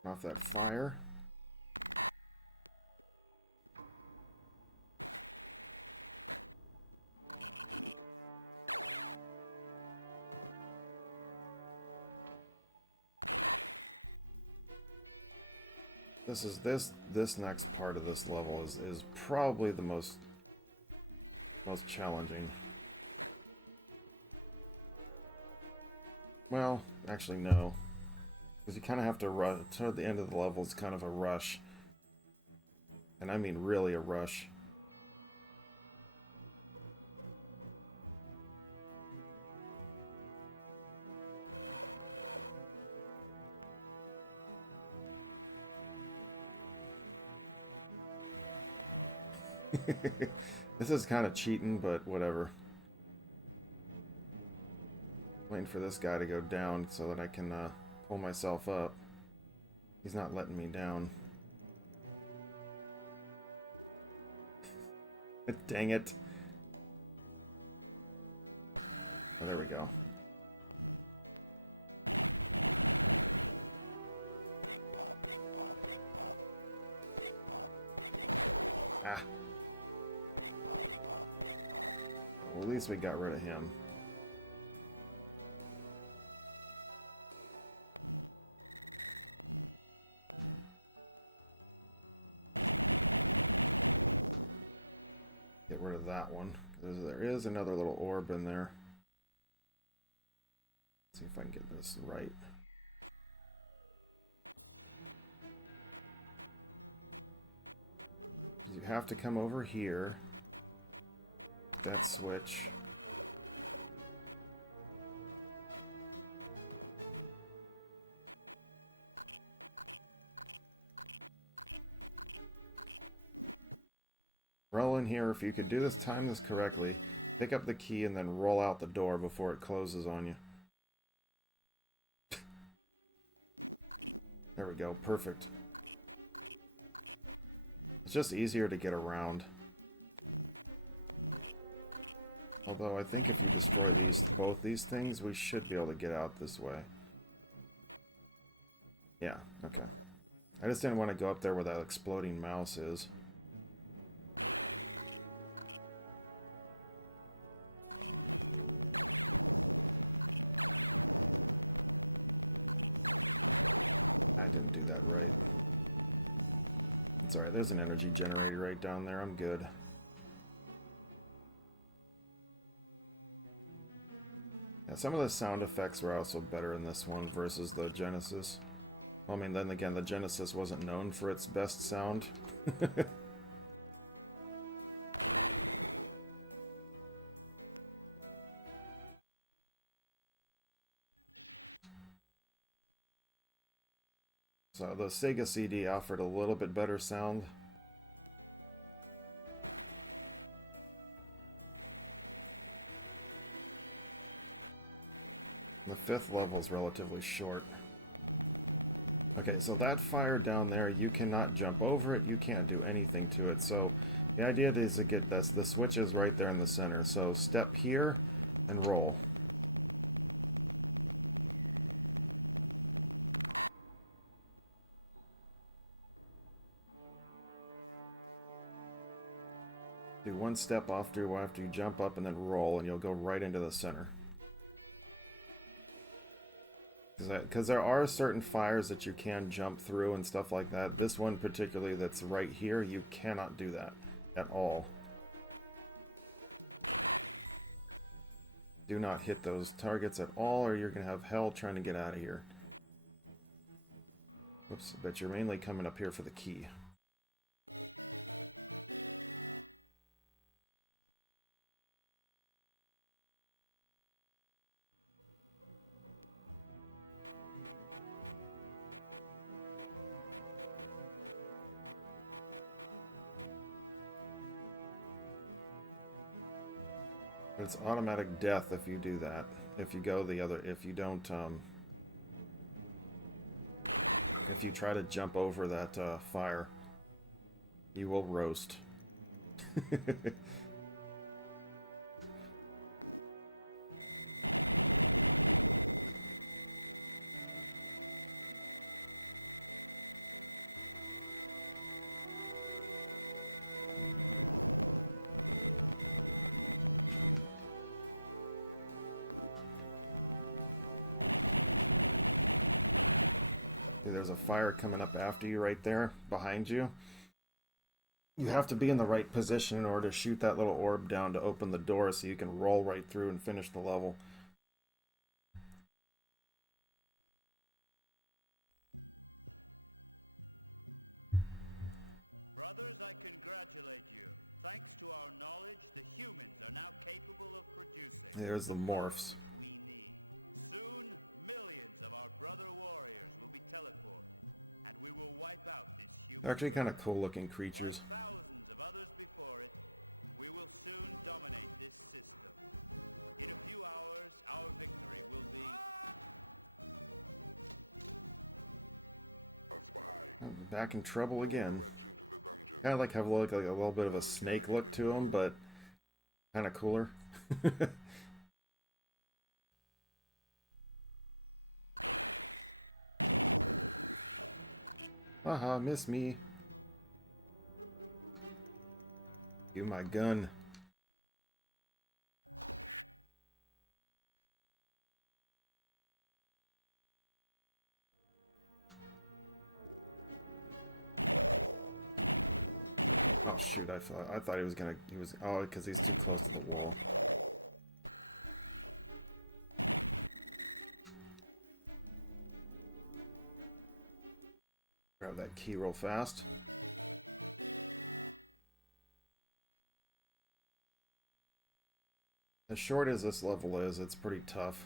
Off that fire. This next part of this level is probably the most challenging. Well, actually no. Because you kind of have to rush. Toward the end of the level, it's kind of a rush. And I mean really a rush. This is kind of cheating, but whatever. Waiting for this guy to go down so that I can pull myself up. He's not letting me down. Dang it. Oh, there we go. Ah. Well, at least we got rid of him. Get rid of that one. There is another little orb in there. Let's see if I can get this right. You have to come over here. That switch. Roll in here. If you could do this, time this correctly, pick up the key and then roll out the door before it closes on you. There we go. Perfect. It's just easier to get around. Although I think if you destroy both these things, we should be able to get out this way. Yeah, okay. I just didn't want to go up there where that exploding mouse is. I didn't do that right. It's alright, there's an energy generator right down there. I'm good. Yeah, some of the sound effects were also better in this one versus the Genesis. Well, I mean, then again, the Genesis wasn't known for its best sound. So the Sega CD offered a little bit better sound. The fifth level is relatively short. Okay, so that fire down there, you cannot jump over it, you can't do anything to it. So The idea is to get this. The switch is right there in the center. So step here and roll. Do one step after you jump up and then roll, and you'll go right into the center. Because there are certain fires that you can jump through and stuff like that. This one particularly that's right here, you cannot do that at all. Do not hit those targets at all, or you're going to have hell trying to get out of here. Oops, but you're mainly coming up here for the key. It's automatic death if you do that. If you go the other, if you don't, if you try to jump over that fire, you will roast. There's a fire coming up after you right there, behind you. You have to be in the right position in order to shoot that little orb down to open the door so you can roll right through and finish the level. There's the morphs. They're actually kind of cool looking creatures. Back in trouble again. Kind of like have like a little bit of a snake look to them, but kind of cooler. Haha, miss me. You my gun. Oh shoot, I thought he was gonna, oh, because he's too close to the wall. Grab that key real fast. As short as this level is, it's pretty tough.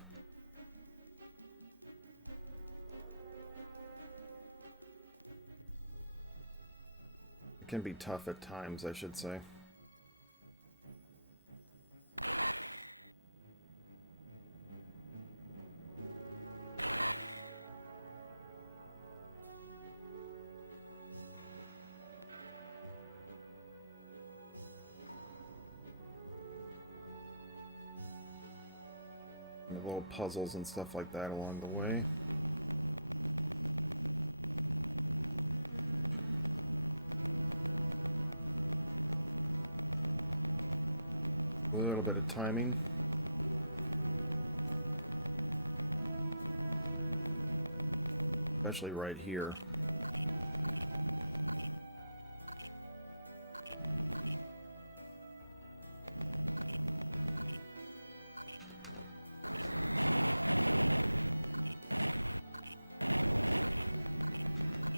It can be tough at times, I should say. And the little puzzles and stuff like that along the way. A little bit of timing. Especially right here.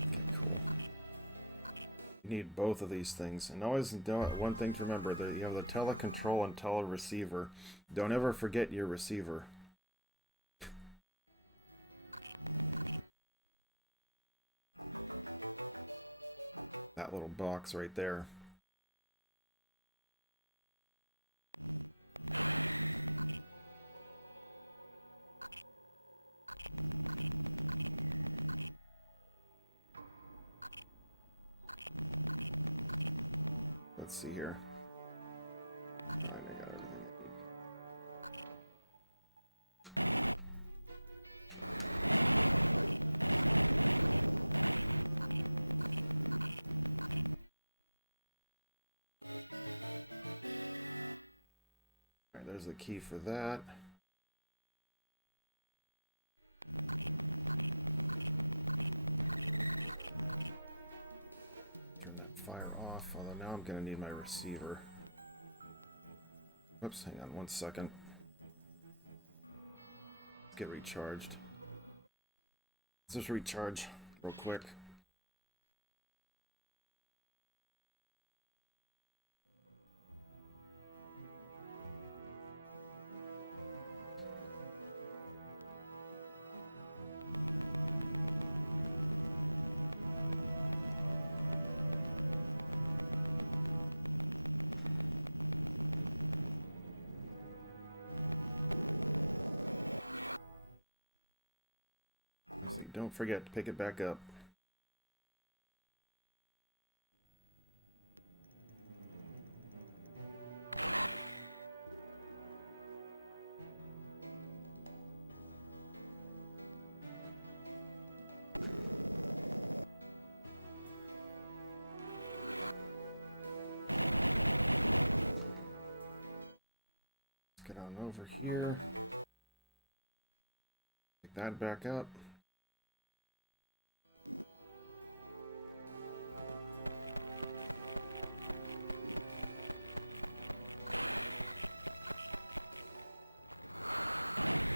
Okay, cool. You need both of these things. And always, one thing to remember, that you have the telecontrol and telereceiver. Don't ever forget your receiver. That little box right there. let's see here. Alright, I got everything I need. Alright, there's the key for that. Turn that fire off, although now I'm going to need my receiver. Oops, hang on 1 second. Let's get recharged. Let's just recharge real quick. So don't forget to pick it back up. Let's get on over here. Pick that back up.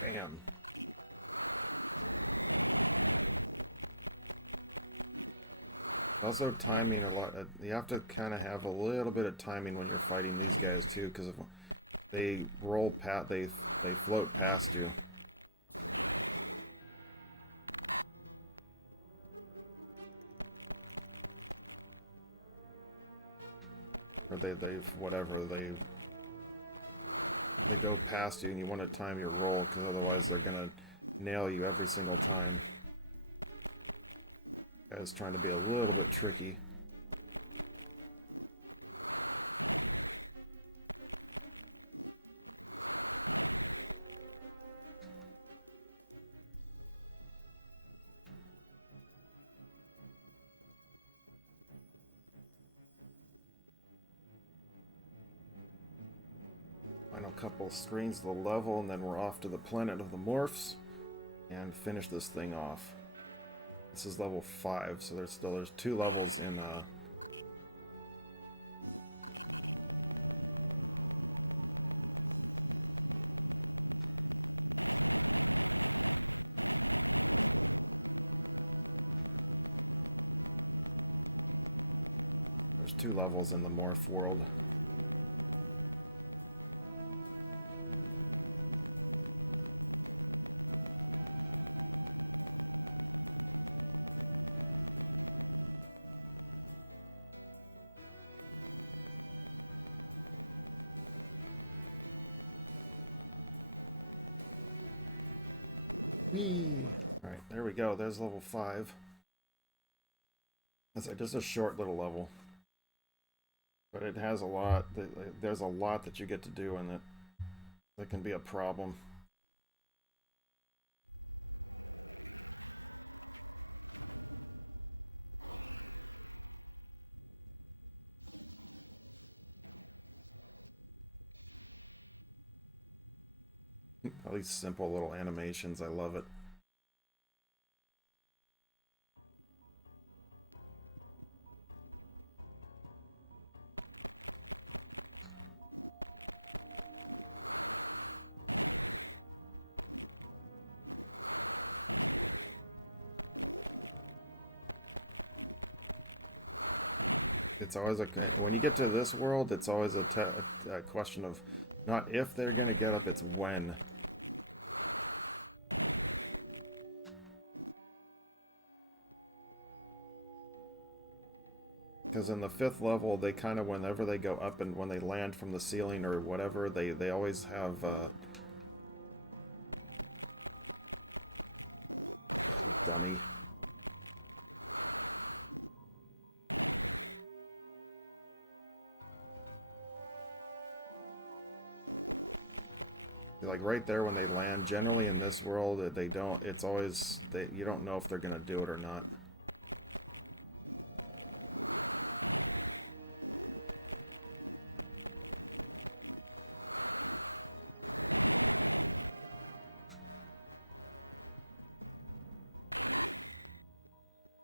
Bam. Also timing a lot. You have to kind of have a little bit of timing when you're fighting these guys too, because if they roll past, they float past you. Or they whatever, they go past you, and you want to time your roll, because otherwise they're gonna nail you every single time. Guy's trying to be a little bit tricky. Final couple screens of the level, and then we're off to the planet of the morphs and finish this thing off. This is level 5, so there's 2 levels in there's 2 levels in the morph world. Whee! Alright, there we go. There's level 5. That's just a short little level. But it has a lot. There's a lot that you get to do in it. That can be a problem. All these simple little animations, I love it. It's always when you get to this world, it's always a question of not if they're gonna get up, it's when. Because in the 5th level, they kind of, whenever they go up and when they land from the ceiling or whatever, they always have dummy. Like right there when they land, generally in this world, they don't, it's always, you don't know if they're going to do it or not.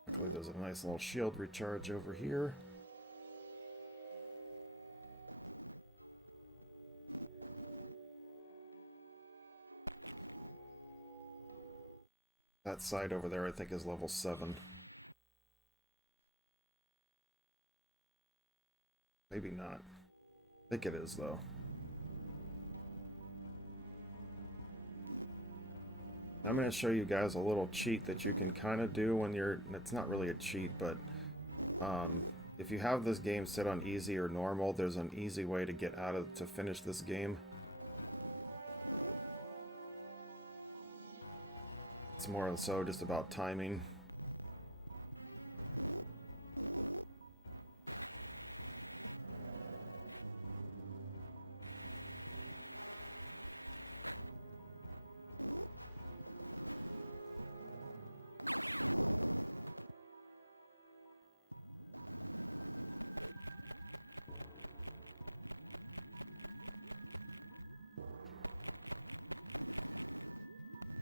Luckily, there's a nice little shield recharge over here. That side over there, I think, is level 7. Maybe not. I think it is, though. I'm going to show you guys a little cheat that you can kind of do when you're... It's not really a cheat, but if you have this game set on easy or normal, there's an easy way to get out of... to finish this game. It's more so just about timing.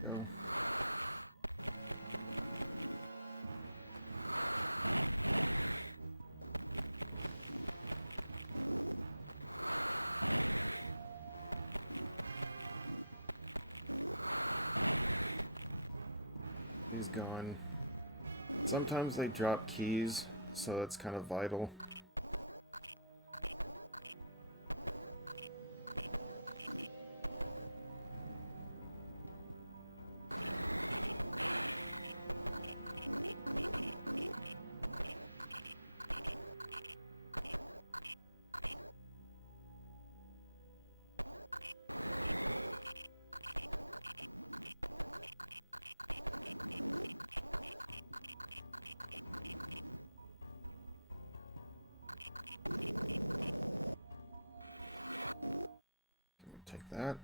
Go. He's gone. Sometimes they drop keys, so that's kind of vital. Take that.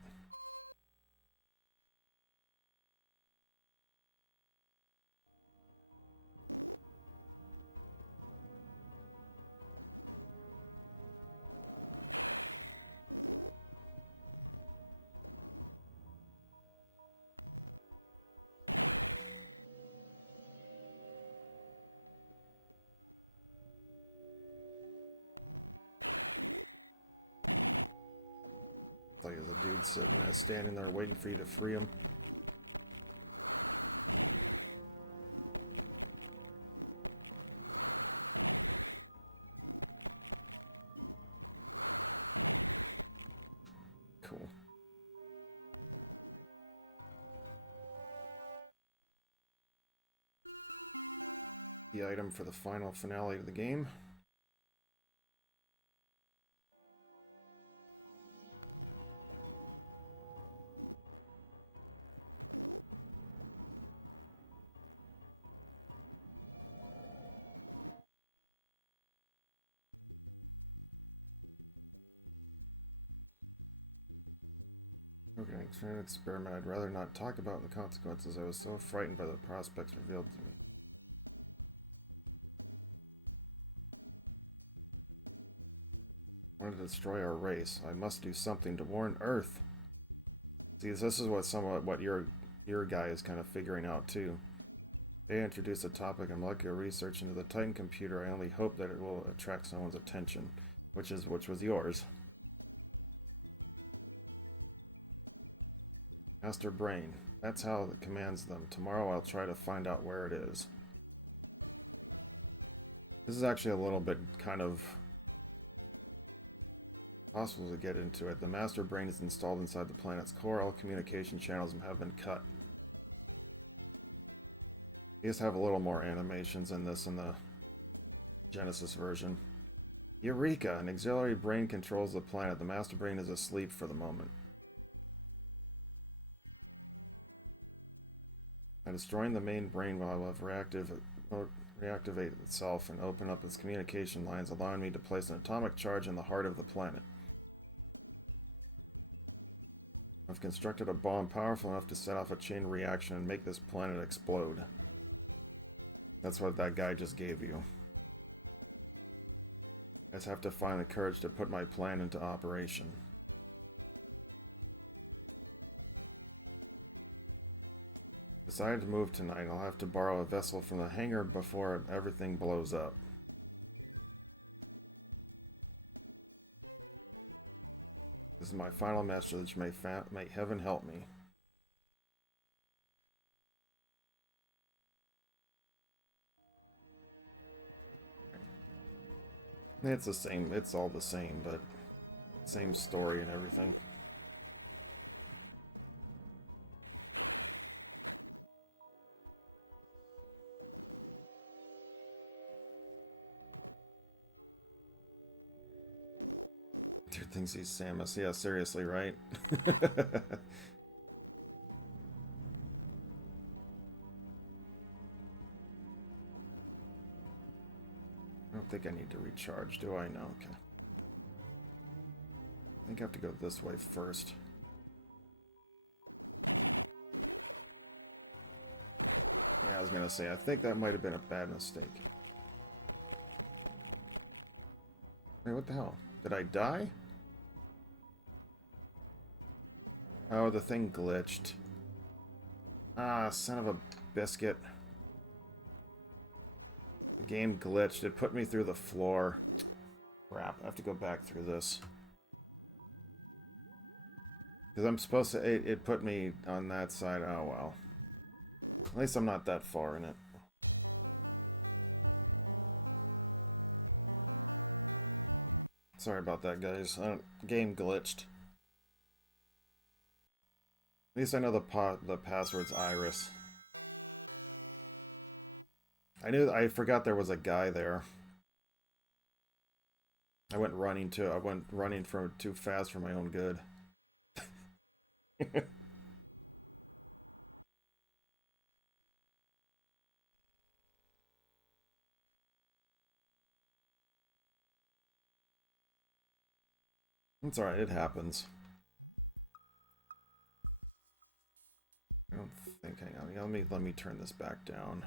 Like there's a dude sitting there, standing there waiting for you to free him. Cool. The item for the final finale of the game. Okay, experiment I'd rather not talk about the consequences. I was so frightened by the prospects revealed to me. I want to destroy our race. I must do something to warn Earth. See, this is what your guy is kind of figuring out too. They introduce a topic in molecular research into the Titan computer. I only hope that it will attract someone's attention, which was yours. Master Brain. That's how it commands them. Tomorrow I'll try to find out where it is. This is actually a little bit kind of possible to get into it. The Master Brain is installed inside the planet's core. All communication channels have been cut. You just have a little more animations in this in the Genesis version. Eureka! An auxiliary brain controls the planet. The Master Brain is asleep for the moment. By destroying the main brain will have reactivate itself and open up its communication lines, allowing me to place an atomic charge in the heart of the planet. I've constructed a bomb powerful enough to set off a chain reaction and make this planet explode. That's what that guy just gave you. I just have to find the courage to put my plan into operation. Decided to move tonight. I'll have to borrow a vessel from the hangar before everything blows up. This is my final message. May heaven help me. It's the same. It's all the same, but same story and everything. Dude thinks he's Samus. Yeah, seriously, right? I don't think I need to recharge, do I? No, okay. I think I have to go this way first. Yeah, I was gonna say, I think that might have been a bad mistake. Wait, what the hell? Did I die? Oh, the thing glitched. Ah, son of a biscuit. The game glitched. It put me through the floor. Crap, I have to go back through this. Because I'm supposed to... It put me on that side. Oh, well. At least I'm not that far in it. Sorry about that, guys. Game glitched. At least I know the password's Iris. I forgot there was a guy there. I went running from too fast for my own good. It's alright, it happens. I don't think, hang on, let me turn this back down.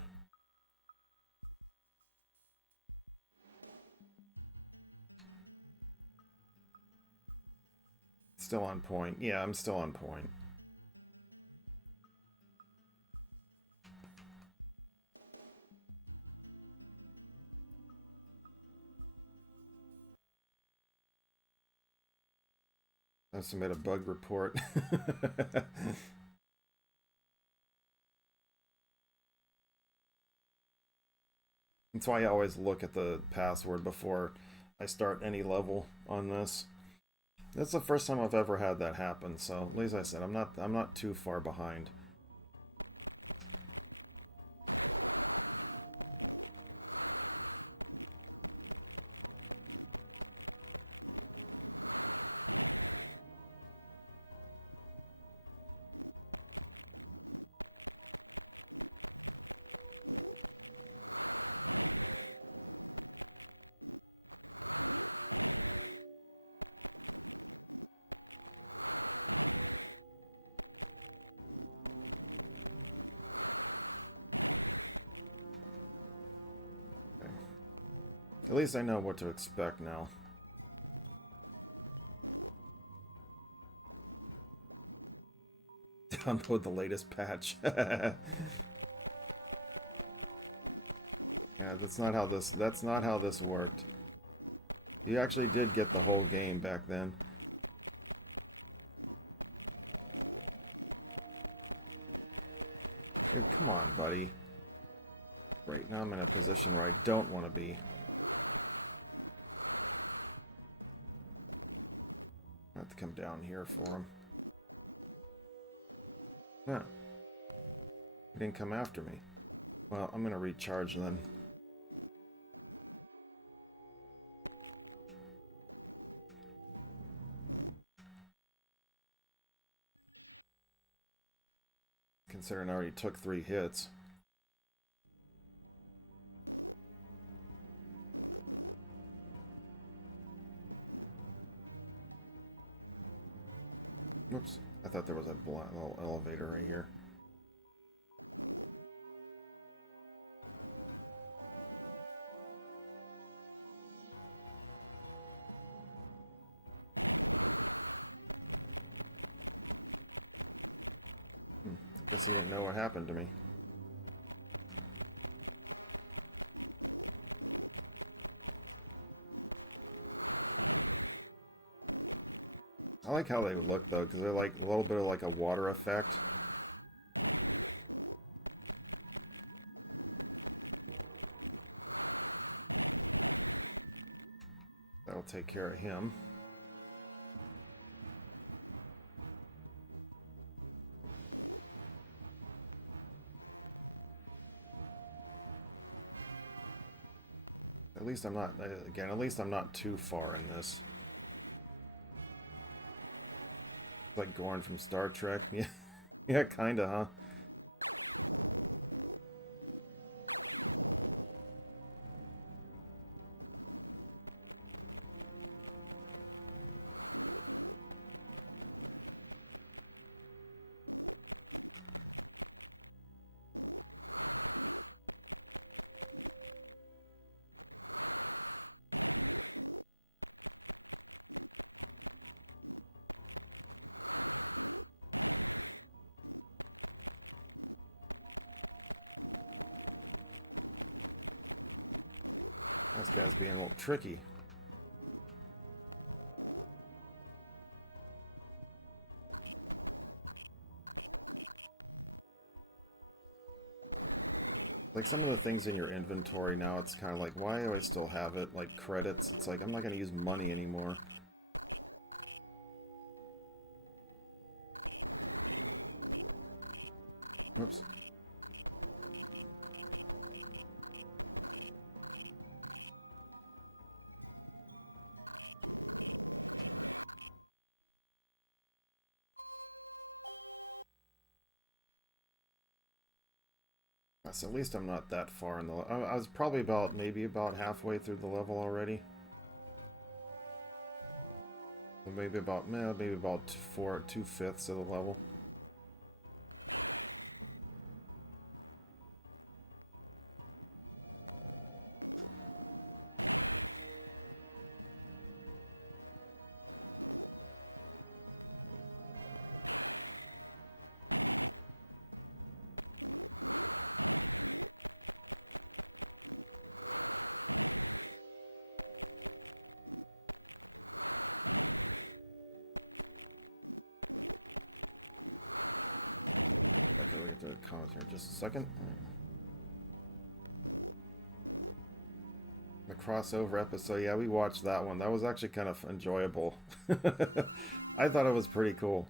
Still on point. Yeah, I'm still on point. I submit a bug report. That's why I always look at the password before I start any level on this. That's the first time I've ever had that happen, so at least I said I'm not too far behind. At least I know what to expect now. Download the latest patch. Yeah, that's not how this worked. You actually did get the whole game back then. Dude, come on, buddy. Right now I'm in a position where I don't want to be. I have to come down here for him. Huh. He didn't come after me. Well, I'm gonna recharge then. Considering I already took 3 hits. Oops. I thought there was a little elevator right here. I guess he didn't know what happened to me. I like how they look though, because they're like a little bit of like a water effect. That'll take care of him. At least I'm not, again, at least I'm not too far in this. Like Gorn from Star Trek. Yeah, yeah, kinda, huh? This guy's being a little tricky. Like some of the things in your inventory now, it's kind of like, why do I still have it? Like credits, it's like, I'm not going to use money anymore. Oops. So at least I'm not that far in the... I was probably about, maybe about halfway through the level already. Or maybe about 2/5 of the level. Okay, we'll get to the comments here in just a second. The crossover episode, yeah, we watched that one. That was actually kind of enjoyable. I thought it was pretty cool.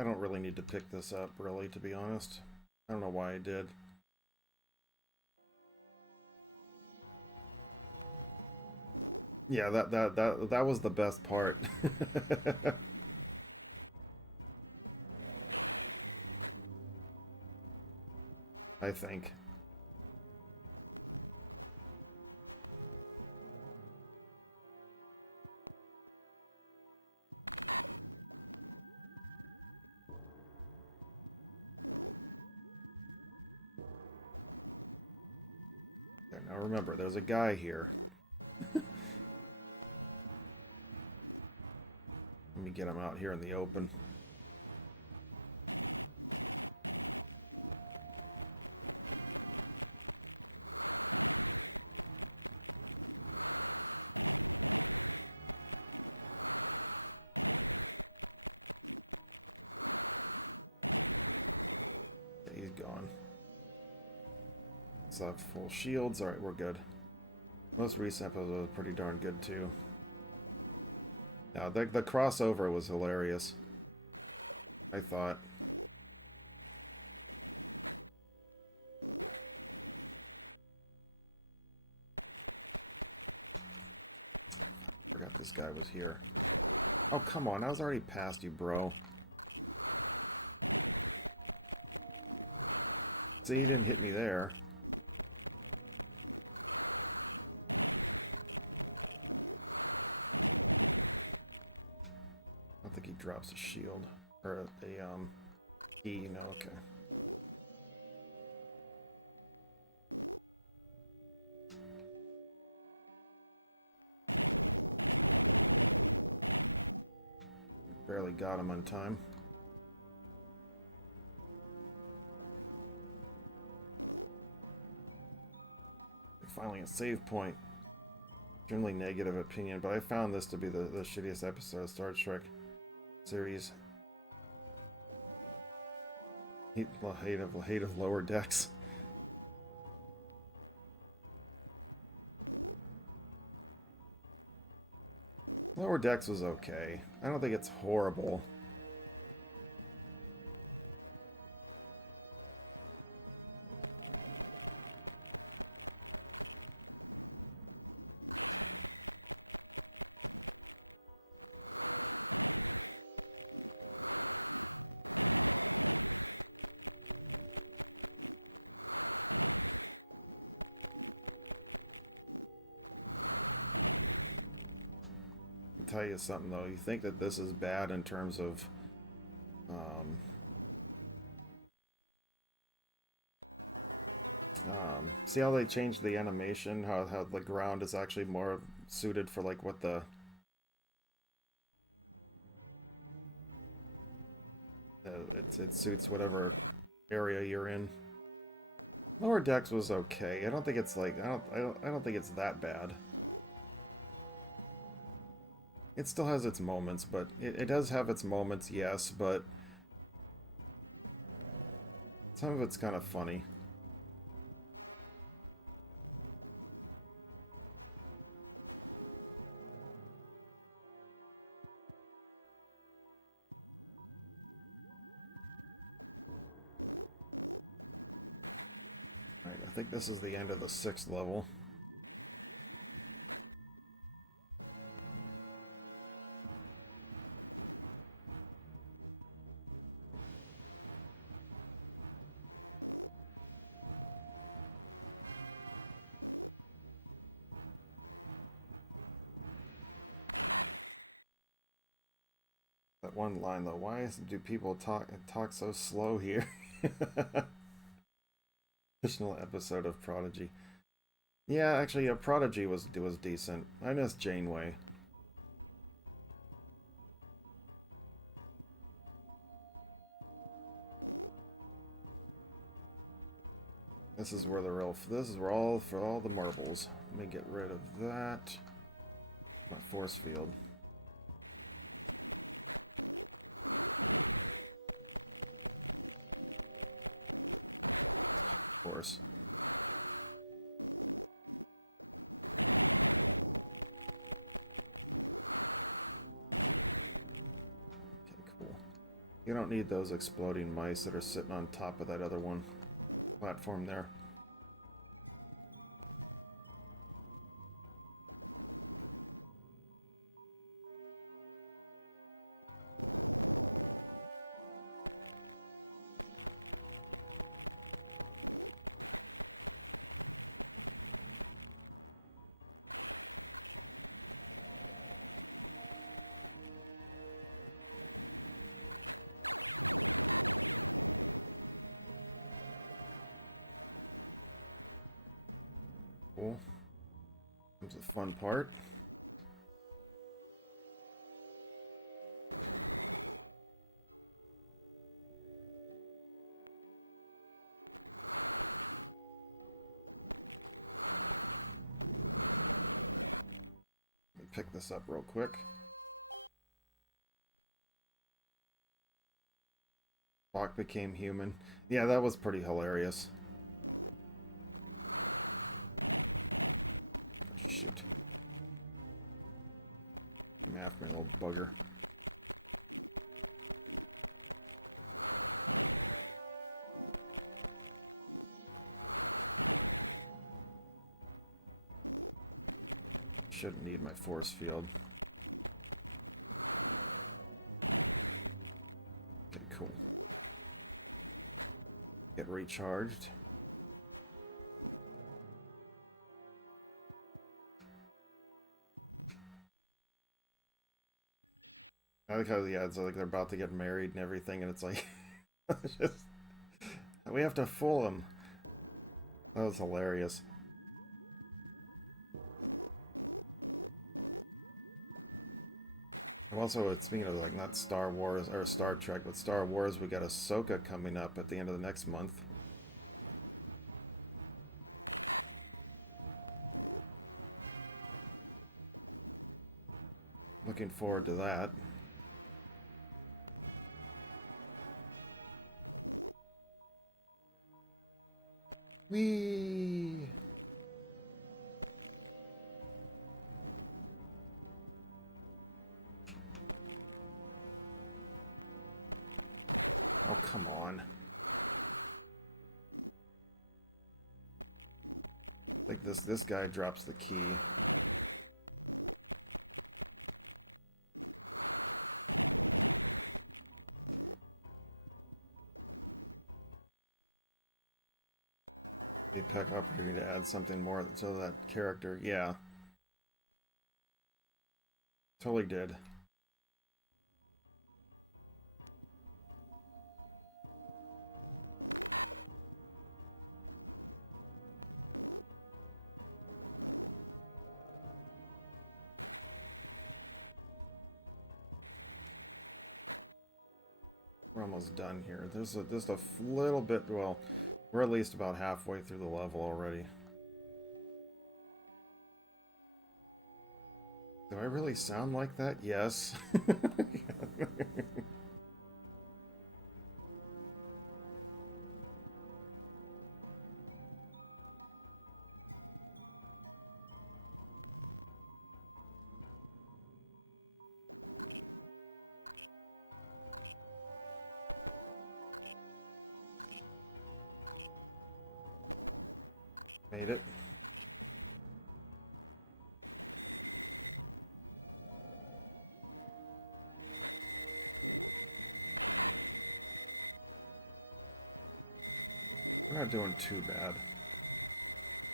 I don't really need to pick this up, really, to be honest. I don't know why I did. Yeah, that was the best part. I think. Okay, now remember, there's a guy here. Let me get him out here in the open. Okay, he's gone. So I have full shields. Alright, we're good. Most recent episode was pretty darn good too. Now, the crossover was hilarious. I thought. Forgot this guy was here. Oh, come on. I was already past you, bro. See, he didn't hit me there. I don't think he drops a shield. Or a, E, no, okay. Barely got him on time. Finally a save point. Generally negative opinion, but I found this to be the shittiest episode of Star Trek series. Hate of Lower Decks. Lower Decks was okay. I don't think it's horrible. Tell you something though, you think that this is bad in terms of see how they changed the animation, how the ground is actually more suited for like what the it suits whatever area you're in. Lower Decks was okay. I don't think it's like I don't think it's that bad. It still has its moments, but it does have its moments, yes, but some of it's kind of funny. Alright, I think this is the end of the 6th level. That one line though, why do people talk so slow here? Additional episode of Prodigy. Yeah, actually, Prodigy was decent. I miss Janeway. This is where this is where all for all the marbles. Let me get rid of that. My force field. Of course. Okay, cool. You don't need those exploding mice that are sitting on top of that other one platform there. Cool. Comes the fun part. Let me pick this up real quick. Spock became human. Yeah, that was pretty hilarious. Shoot. Come after me, little bugger. Shouldn't need my force field. Okay, cool. Get recharged. I like how, yeah, it's like they're about to get married and everything, and it's like, it's just, we have to fool them. That was hilarious. Also, speaking of like not Star Wars or Star Trek, but Star Wars, we got Ahsoka coming up at the end of the next month. Looking forward to that. Whee! Oh, come on. Like this guy drops the key. They pick opportunity to add something more to that character. Yeah. Totally did. We're almost done here. There's just a little bit, well, we're at least about halfway through the level already. Do I really sound like that? Yes. Made it. We're not doing too bad.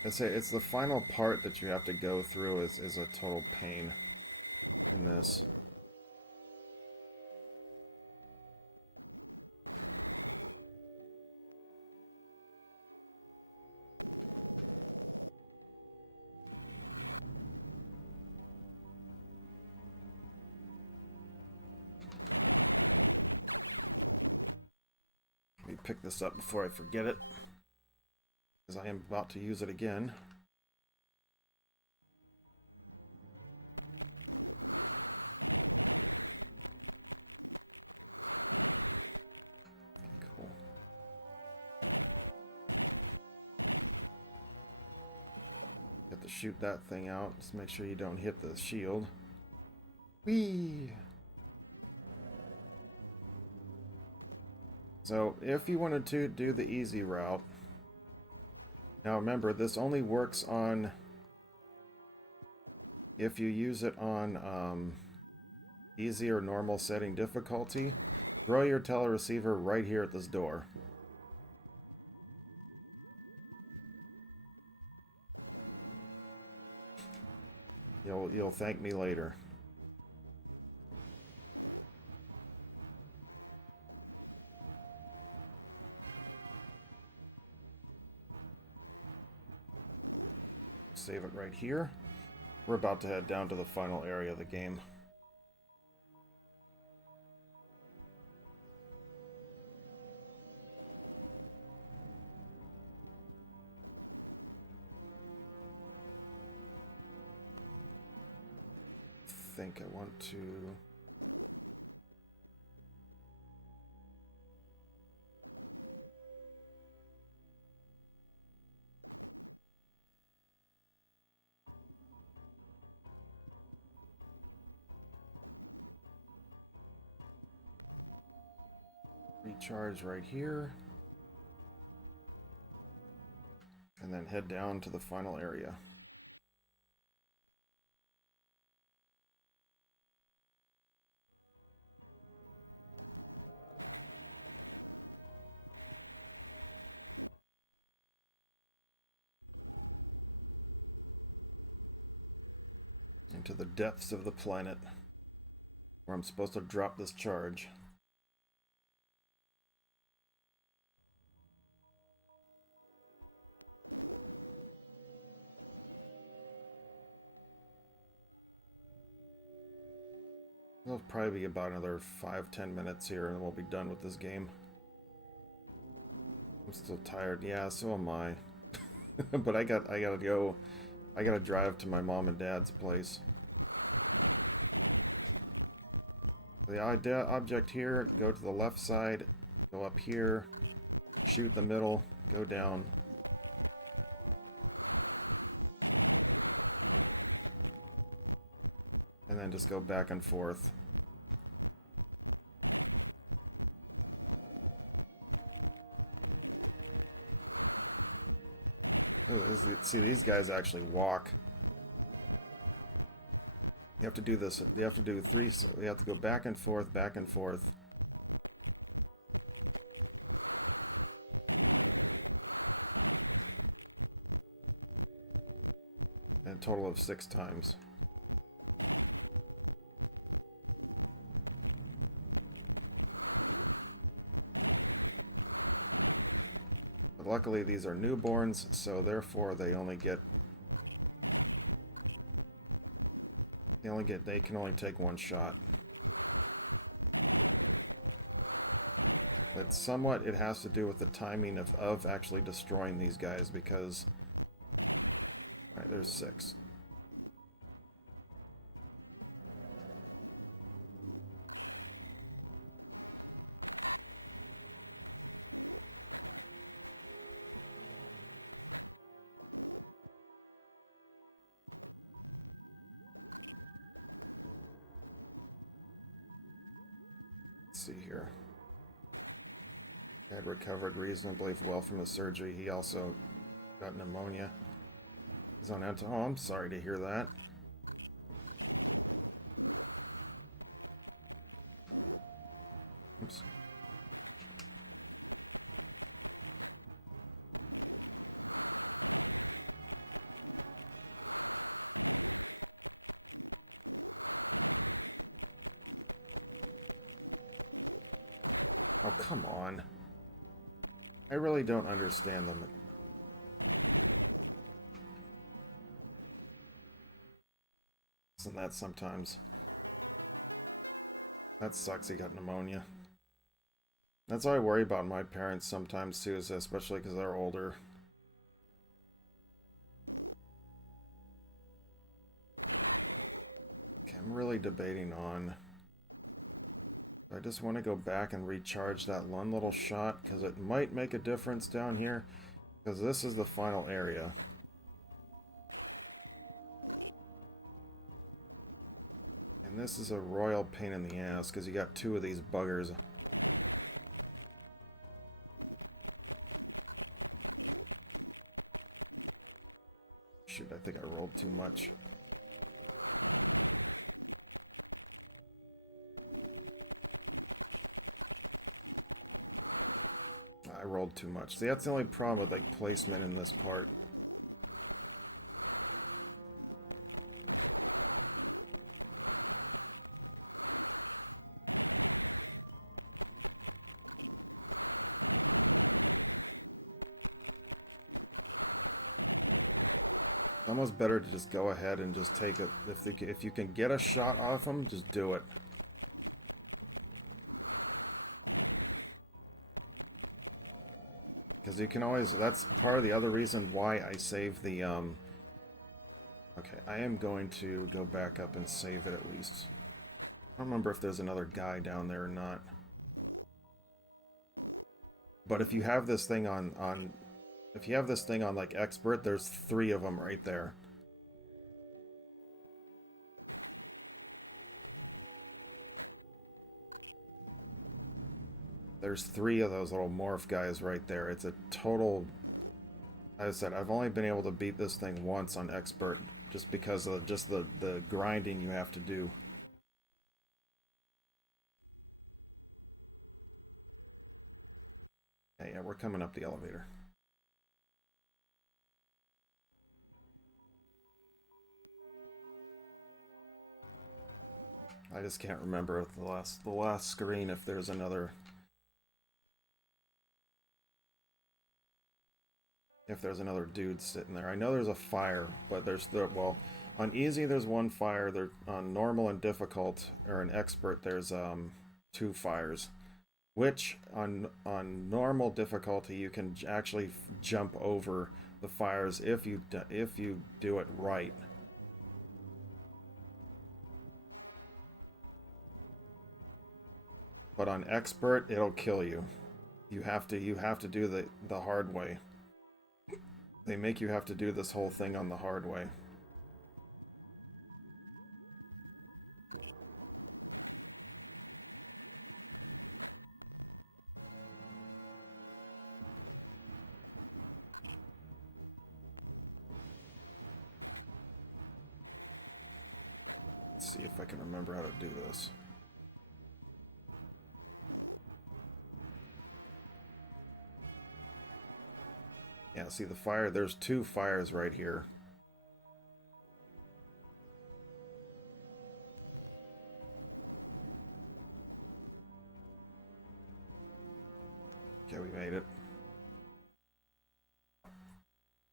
It's the final part that you have to go through is a total pain in this. Let me pick this up before I forget it, because I am about to use it again. Cool. Have to shoot that thing out. Just make sure you don't hit the shield. Whee! So, if you wanted to do the easy route, now remember, this only works on if you use it on easy or normal setting difficulty. Throw your teleceiver right here at this door. You'll thank me later. Save it right here. We're about to head down to the final area of the game. I think I want to... recharge right here. And then head down to the final area. Into the depths of the planet. where I'm supposed to drop this charge. It'll probably be about another 5-10 minutes here and we'll be done with this game. I'm still tired. Yeah, so am I. But I gotta go. I gotta drive to my mom and dad's place. The object here, go to the left side, go up here, shoot the middle, go down. And then just go back and forth. Oh, see, these guys actually walk. You have to do this. You have to do three. You have to go back and forth, back and forth. And a total of 6 times. But luckily these are newborns, so therefore they can only take 1 shot. But somewhat it has to do with the timing of actually destroying these guys, because alright, there's 6. See here. Dad recovered reasonably well from the surgery. He also got pneumonia. He's on anti. Oh, I'm sorry to hear that. Oops. Oh, come on. I really don't understand them. Isn't that sometimes? That sucks, he got pneumonia. That's what I worry about my parents sometimes too, especially because they're older. Okay, I'm really debating on... I just want to go back and recharge that one little shot, because it might make a difference down here, because this is the final area. And this is a royal pain in the ass, because you got 2 of these buggers. Shoot, I think I rolled too much. I rolled too much. See, that's the only problem with like placement in this part. It's almost better to just go ahead and just take it. If you can get a shot off them, just do it. Because you can always... That's part of the other reason why I save the... Okay, I am going to go back up and save it at least. I don't remember if there's another guy down there or not. But if you have this thing on if you have this thing on like expert, there's 3 of them right there. There's 3 of those little morph guys right there. It's a total... As I said, I've only been able to beat this thing once on expert, just because of just the grinding you have to do. Okay, yeah, we're coming up the elevator. I just can't remember the last screen if there's another dude sitting there. I know there's a fire, but well, on easy there's one fire. There on normal and difficult or an expert there's two fires. Which on normal difficulty you can actually jump over the fires if you do it right. But on expert it'll kill you. You have to do the hard way. They make you have to do this whole thing on the hard way. Let's see if I can remember how to do this. Yeah, see the fire? There's two fires right here. Okay, we made it.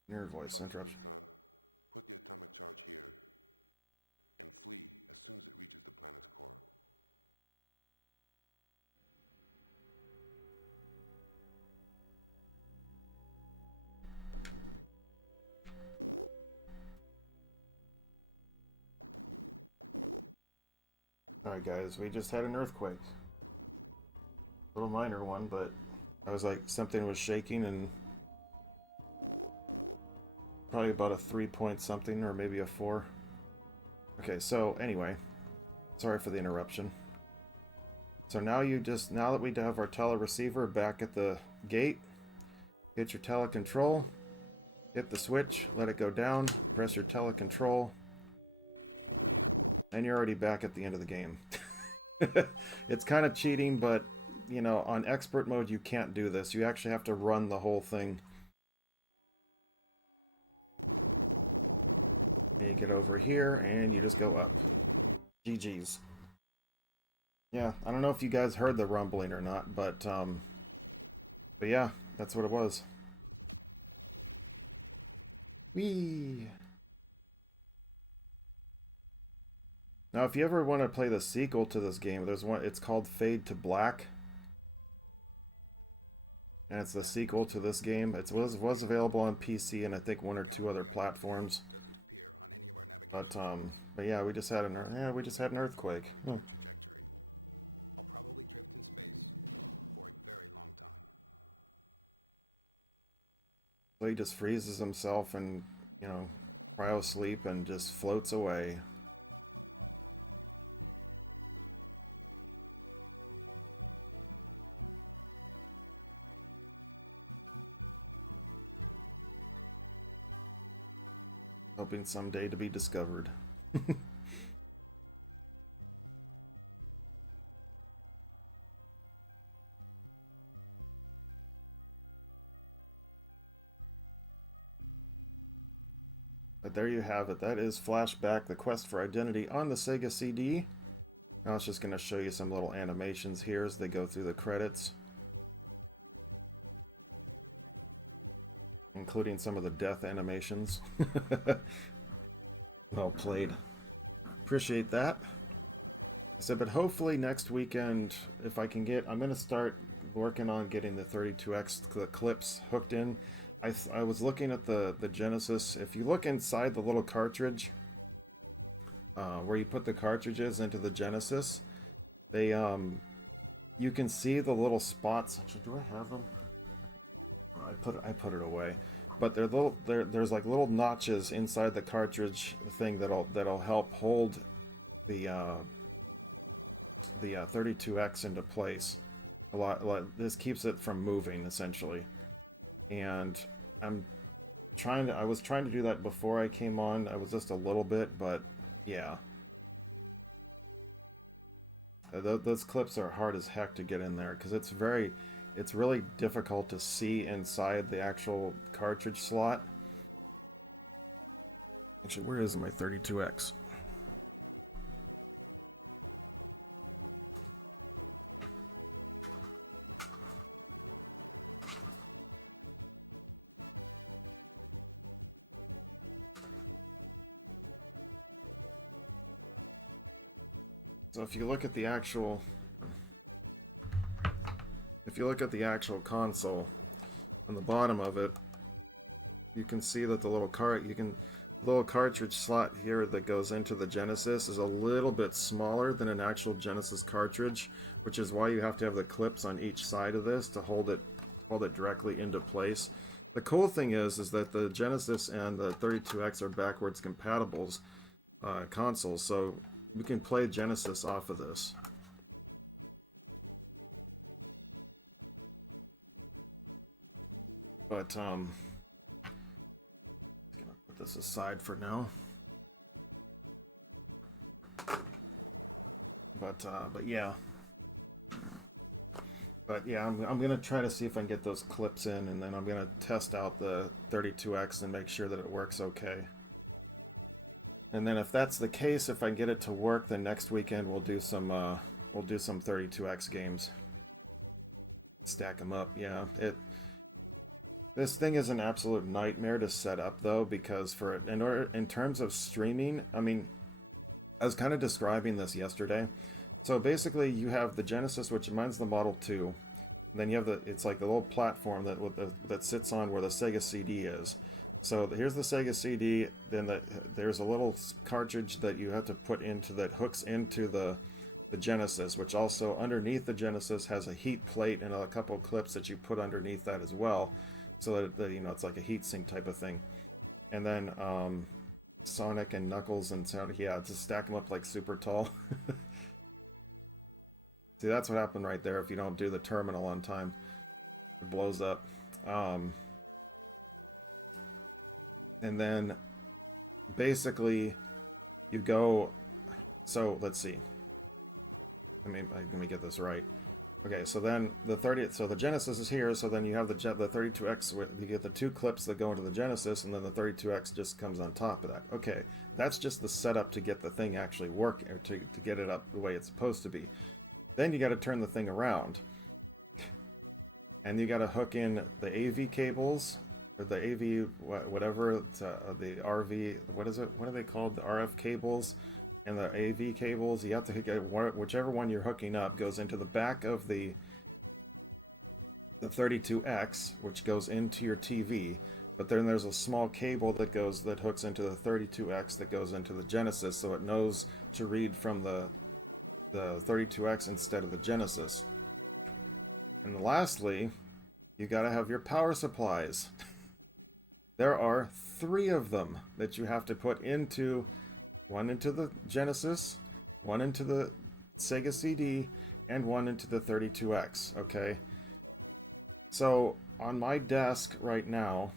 Mirror voice interruption. Alright guys, we just had an earthquake. A little minor one, but I was like, something was shaking and probably about a 3 point something or maybe a 4. Okay, so anyway, sorry for the interruption. So now now that we have our teleceiver back at the gate, hit your telecontrol, hit the switch, let it go down, press your telecontrol, and you're already back at the end of the game. It's kind of cheating, but you know, on expert mode you can't do this. You actually have to run the whole thing. And you get over here and you just go up. GG's. Yeah, I don't know if you guys heard the rumbling or not, but yeah, that's what it was. Whee! Now, if you ever want to play the sequel to this game, there's one. It's called Fade to Black, and it's the sequel to this game. It was available on PC and I think one or two other platforms. But yeah, we just had an earthquake. So he just freezes himself and, you know, cryo sleep and just floats away. Hoping someday to be discovered. But there you have it. That is Flashback, the quest for identity on the Sega CD. Now it's just going to show you some little animations here as they go through the credits. Including some of the death animations. Well played. Appreciate that. I said, but hopefully next weekend, if I can I'm going to start working on getting the 32X clips hooked in. I was looking at the Genesis. If you look inside the little cartridge, where you put the cartridges into the Genesis, they you can see the little spots. Actually, do I have them? I put it away, but there's like little notches inside the cartridge thing that'll help hold the 32X into place. A lot. This keeps it from moving essentially, and I was trying to do that before I came on. I was just a little bit, but yeah. Those clips are hard as heck to get in there because it's really difficult to see inside the actual cartridge slot. Actually, where is my 32X? So if you look at the actual, console, on the bottom of it, you can see that the little cartridge slot here that goes into the Genesis is a little bit smaller than an actual Genesis cartridge, which is why you have to have the clips on each side of this to hold it directly into place. The cool thing is that the Genesis and the 32X are backwards compatible consoles, so we can play Genesis off of this. But this aside for now. But yeah. But yeah, I'm gonna try to see if I can get those clips in, and then I'm gonna test out the 32X and make sure that it works okay. And then if that's the case, if I can get it to work, then next weekend we'll do some 32X games. Stack them up, yeah. This thing is an absolute nightmare to set up, though, because in terms of streaming, I mean, I was kind of describing this yesterday. So basically, you have the Genesis, which mine's the Model 2. Then you have it's like the little platform that sits on where the Sega CD is. So here's the Sega CD. Then there's a little cartridge that you have to put into that hooks into the Genesis, which also underneath the Genesis has a heat plate and a couple of clips that you put underneath that as well. So that it's like a heatsink type of thing. And then Sonic and Knuckles and Sonic, yeah, just stack them up like super tall. See, that's what happened right there if you don't do the terminal on time. It blows up. And then basically you go, so let's see. Let me get this right. Okay, so then so the Genesis is here, so then you have the 32X, you get the two clips that go into the Genesis, and then the 32X just comes on top of that. Okay, that's just the setup to get the thing actually working, or to get it up the way it's supposed to be. Then you got to turn the thing around, and you got to hook in the AV cables, or the AV, whatever, the RV, what is it? What are they called? The RF cables. And the AV cables, you have to hook whichever one you're hooking up goes into the back of the 32X, which goes into your TV. But then there's a small cable that hooks into the 32X that goes into the Genesis, so it knows to read from the 32X instead of the Genesis. And lastly, you got to have your power supplies. There are 3 of them that you have to put into. One into the Genesis, one into the Sega CD, and one into the 32X, okay? So, on my desk right now,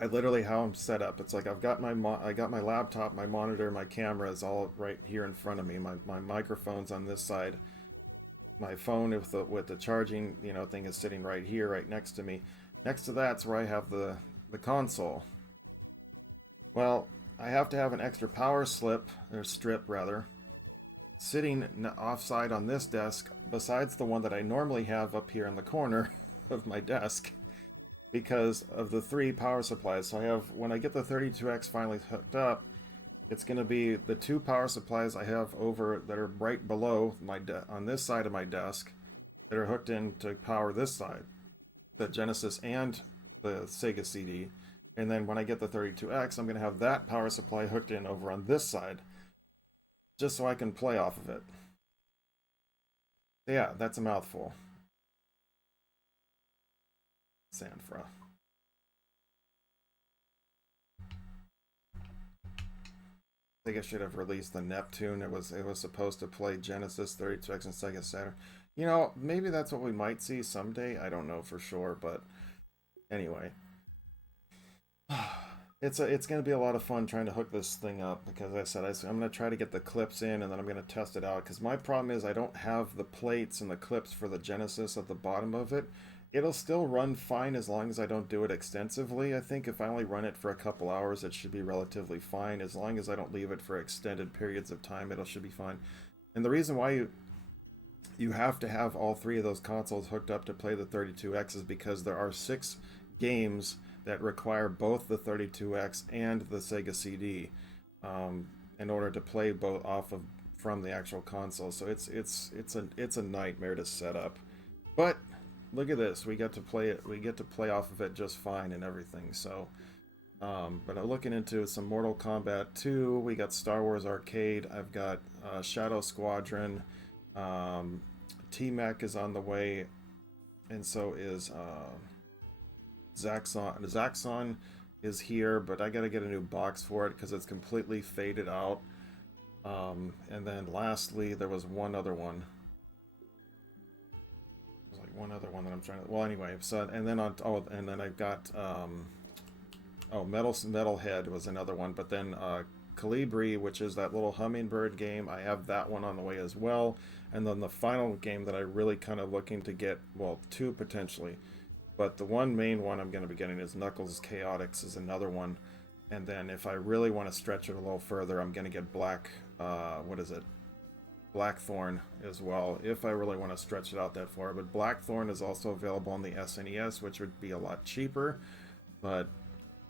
I literally how I'm set up. It's like I've got my laptop, my monitor, my camera is all right here in front of me. My microphone's on this side. My phone with the charging, thing is sitting right here, right next to me. Next to that's where I have the console. Well, I have to have an extra power strip sitting offside on this desk besides the one that I normally have up here in the corner of my desk because of the 3 power supplies. So I have, when I get the 32X finally hooked up, it's going to be the 2 power supplies I have over that are right below on this side of my desk that are hooked in to power this side, the Genesis and the Sega CD. And then when I get the 32X, I'm going to have that power supply hooked in over on this side, just so I can play off of it. Yeah, that's a mouthful. Sanfra. I think I should have released the Neptune. It was supposed to play Genesis, 32X, and Sega Saturn. Maybe that's what we might see someday. I don't know for sure, but anyway. It's going to be a lot of fun trying to hook this thing up because I'm going to try to get the clips in and then I'm going to test it out because my problem is I don't have the plates and the clips for the Genesis at the bottom of it. It'll still run fine as long as I don't do it extensively. I think if I only run it for a couple hours, it should be relatively fine. As long as I don't leave it for extended periods of time, it should be fine. And the reason why you have to have all 3 of those consoles hooked up to play the 32X is because there are 6 games that require both the 32X and the Sega CD in order to play both off of from the actual console. So it's a nightmare to set up. But look at this, we get to play it. We get to play off of it just fine and everything. So, but I'm looking into some Mortal Kombat 2. We got Star Wars Arcade. I've got Shadow Squadron. T-Mac is on the way, and so is Zaxxon. Zaxxon is here, but I gotta get a new box for it because it's completely faded out. And then lastly, there was one other one. There's like one other one that I'm trying to. Well, anyway, so and then on. Oh, and then I've got. Oh, Metalhead was another one, but then Calibri, which is that little hummingbird game, I have that one on the way as well. And then the final game that I really kind of looking to get, well, two potentially, but the one main one I'm going to be getting is Knuckles Chaotix is another one. And then if I really want to stretch it a little further, I'm going to get what is it? Blackthorn as well, if I really want to stretch it out that far. But Blackthorn is also available on the SNES, which would be a lot cheaper. But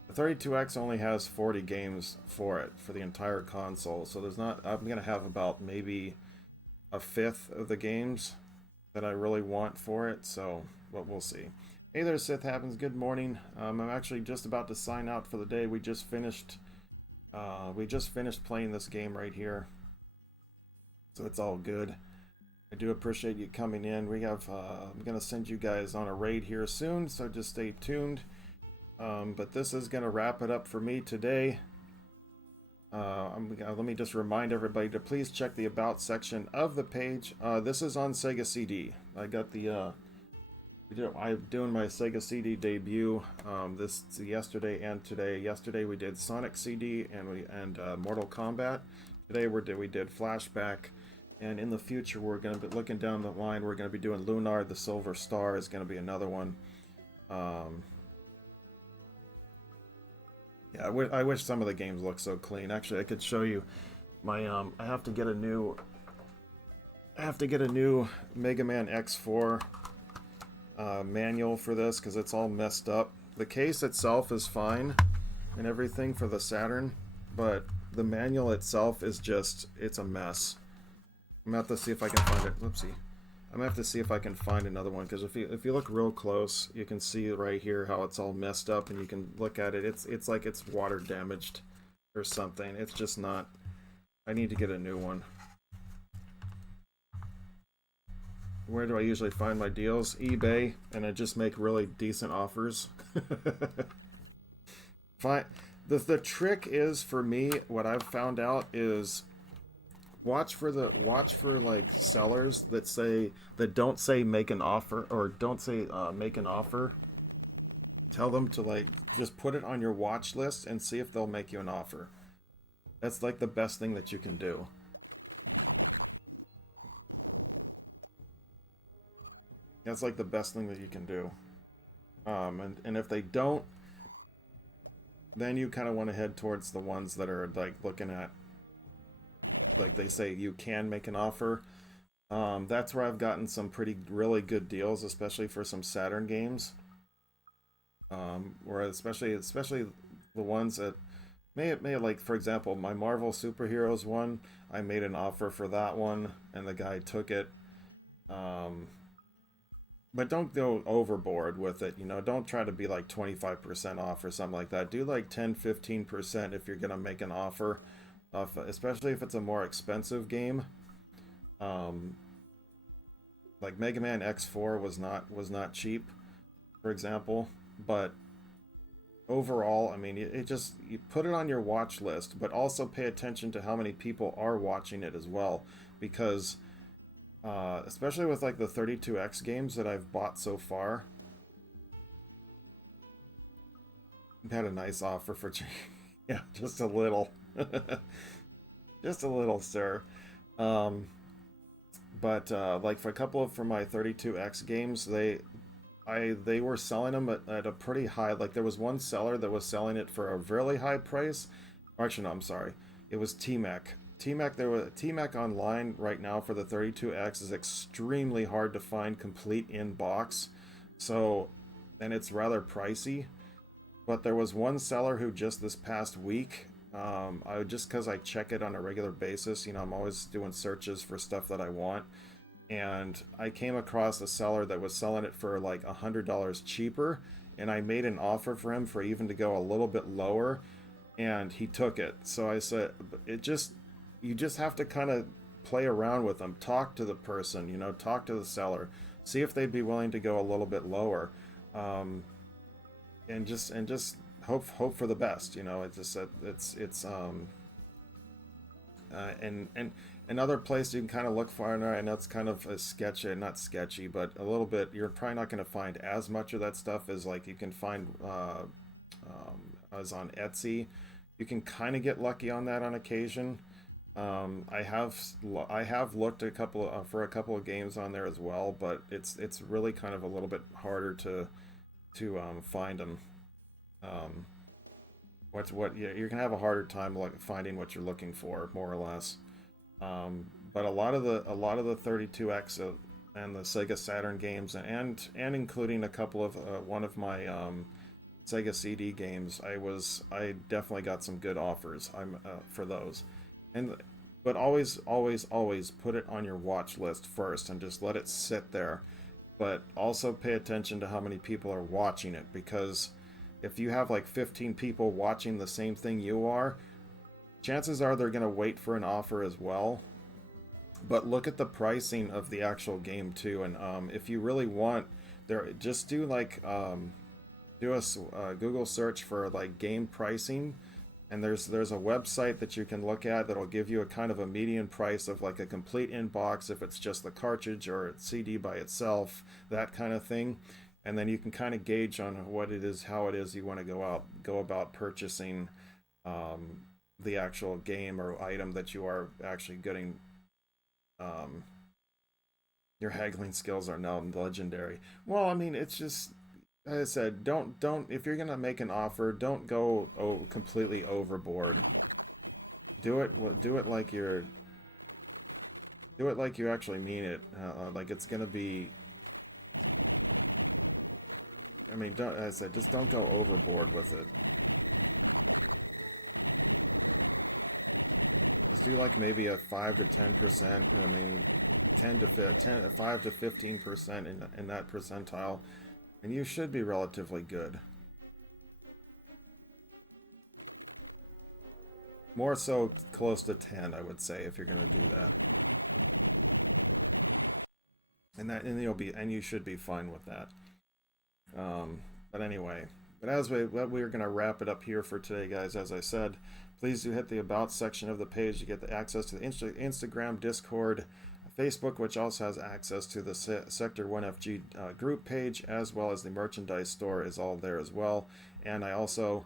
the 32X only has 40 games for it, for the entire console. So there's not, I'm going to have about maybe a fifth of the games that I really want for it. So, but we'll see. Hey there, Sith Happens. Good morning. I'm actually just about to sign out for the day. We just finished playing this game right here. So it's all good. I do appreciate you coming in. We have, I'm going to send you guys on a raid here soon, so just stay tuned. But this is going to wrap it up for me today. Let me just remind everybody to please check the About section of the page. This is on Sega CD. I got the, I'm doing my Sega CD debut this yesterday and today. Yesterday we did Sonic CD and Mortal Kombat. Today we did Flashback. And in the future, we're going to be looking down the line. We're going to be doing Lunar, the Silver Star is going to be another one. Yeah, I wish some of the games look so clean. Actually, I could show you my. I have to get a new Mega Man X4 manual for this because it's all messed up. The case itself is fine and everything for the Saturn, but the manual itself is it's a mess. I'm gonna have to see if I can find it. Whoopsie. I'm gonna have to see if I can find another one because if you look real close, you can see right here how it's all messed up, and you can look at it. It's like it's water damaged or something. It's just not. I need to get a new one. Where do I usually find my deals? eBay, and I just make really decent offers. Fine. The trick is for me, what I've found out is watch for like sellers that don't say make an offer or don't say make an offer. Tell them to like just put it on your watch list and see if they'll make you an offer. That's like the best thing that you can do. That's like the best thing that you can do. And if they don't, then you kind of want to head towards the ones that are like looking at, like they say you can make an offer. That's where I've gotten some really good deals, especially for some Saturn games. Where especially the ones that may like, for example, my Marvel Superheroes one, I made an offer for that one, and the guy took it. But don't go overboard with it, don't try to be like 25% off or something like that. Do like 10-15% if you're gonna make an offer, especially if it's a more expensive game. Like Mega Man X4 was not cheap, for example, but overall, I mean, you put it on your watch list, but also pay attention to how many people are watching it as well, because especially with like the 32X games that I've bought so far, I've had a nice offer for yeah, just a little. Just a little, sir. But like for a couple of my 32X games, they were selling them at a pretty high. Like there was one seller that was selling it for a really high price. Or actually, no, I'm sorry. It was T-Mac. T-Mac online right now for the 32X is extremely hard to find complete in box. So, and it's rather pricey. But there was one seller who just this past week I would just because I check it on a regular basis. You know, I'm always doing searches for stuff that I want, and I came across a seller that was selling it for like $100 cheaper, and I made an offer for him for even to go a little bit lower, and he took it. So I said, it just you just have to kind of play around with them, talk to the person, you know, talk to the seller, see if they'd be willing to go a little bit lower, um, and just hope for the best. You know, it's just it's and another place you can kind of look for, and I know it's kind of a sketchy, not sketchy, but a little bit. You're probably not going to find as much of that stuff as like you can find as on Etsy. You can kind of get lucky on that on occasion. I have looked a couple for a couple of games on there as well, but it's really kind of a little bit harder to find them. Um, what yeah, you're gonna have a harder time like finding what you're looking for, more or less. But a lot of the 32X and the Sega Saturn games, and including a couple of one of my Sega CD games, I definitely got some good offers. I'm for those, and but always put it on your watch list first and just let it sit there. But also pay attention to how many people are watching it, because if you have like 15 people watching the same thing you are, chances are they're going to wait for an offer as well. But look at the pricing of the actual game too, and if you really want, there just do like do a Google search for like game pricing, and there's a website that you can look at that'll give you a kind of a median price of like a complete inbox if it's just the cartridge or CD by itself, that kind of thing. And then you can kind of gauge on what it is, how it is you want to go about purchasing um, the actual game or item that you are actually getting. um, your haggling skills are now legendary. Well, I mean, it's just, as I said, don't if you're gonna make an offer, don't go completely overboard. Do it do it like you actually mean it. Like it's gonna be. I mean, don't, as I said, just don't go overboard with it. Just do like maybe a 5 to 10%. I mean, 5 to 15% in that percentile, and you should be relatively good. More so close to 10, I would say, if you're gonna do that. And you should be fine with that. But anyway, we're gonna wrap it up here for today, guys. As I said, please do hit the about section of the page to get the access to the Instagram, Discord, Facebook, which also has access to the Sector 1FG group page, as well as the merchandise store is all there as well. And I also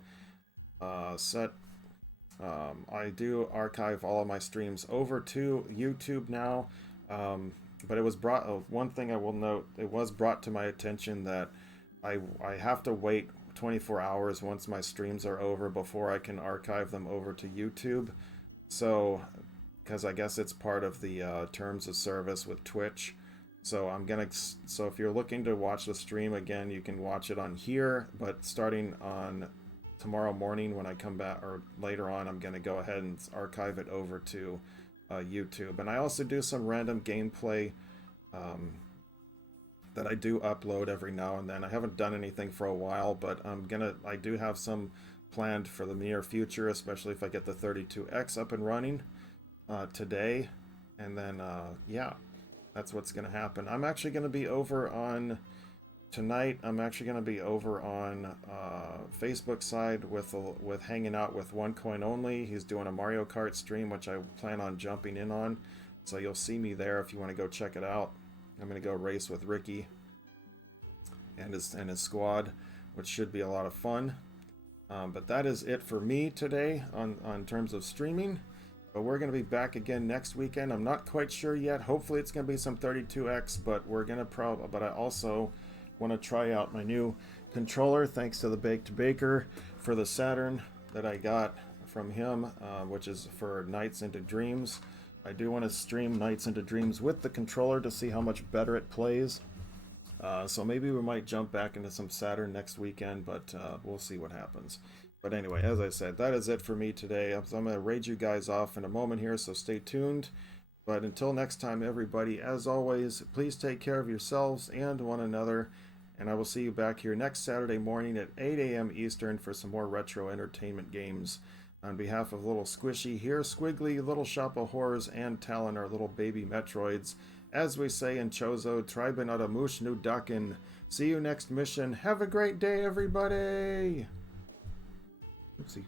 set I do archive all of my streams over to YouTube now. But it was brought. One thing I will note: it was brought to my attention that I have to wait 24 hours once my streams are over before I can archive them over to YouTube. So, because I guess it's part of the terms of service with Twitch. So if you're looking to watch the stream again, you can watch it on here. But starting on tomorrow morning when I come back, or later on, I'm gonna go ahead and archive it over to YouTube. And I also do some random gameplay um, that I do upload every now and then. I haven't done anything for a while, but I do have some planned for the near future, especially if I get the 32X up and running today. And then yeah, that's what's gonna happen. I'm actually gonna be over on tonight. I'm actually gonna be over on Facebook side with hanging out with One Coin Only. He's doing a Mario Kart stream, which I plan on jumping in on. So you'll see me there if you want to go check it out. I'm gonna go race with Ricky and his squad, which should be a lot of fun. But that is it for me today on terms of streaming. But we're gonna be back again next weekend. I'm not quite sure yet. Hopefully it's gonna be some 32X, but we're gonna But I also want to try out my new controller, thanks to the Baked Baker, for the Saturn that I got from him, which is for Nights into Dreams. I do want to stream Nights into Dreams with the controller to see how much better it plays. So maybe we might jump back into some Saturn next weekend, but we'll see what happens. But anyway, as I said, that is it for me today. So I'm going to raid you guys off in a moment here, so stay tuned. But until next time, everybody, as always, please take care of yourselves and one another. And I will see you back here next Saturday morning at 8 a.m. Eastern for some more retro entertainment games. On behalf of Little Squishy here, Squiggly, Little Shop of Horrors, and Talon, our little baby Metroids, as we say in Chozo, Triben Adamush Nudakin. See you next mission. Have a great day, everybody! Oopsie.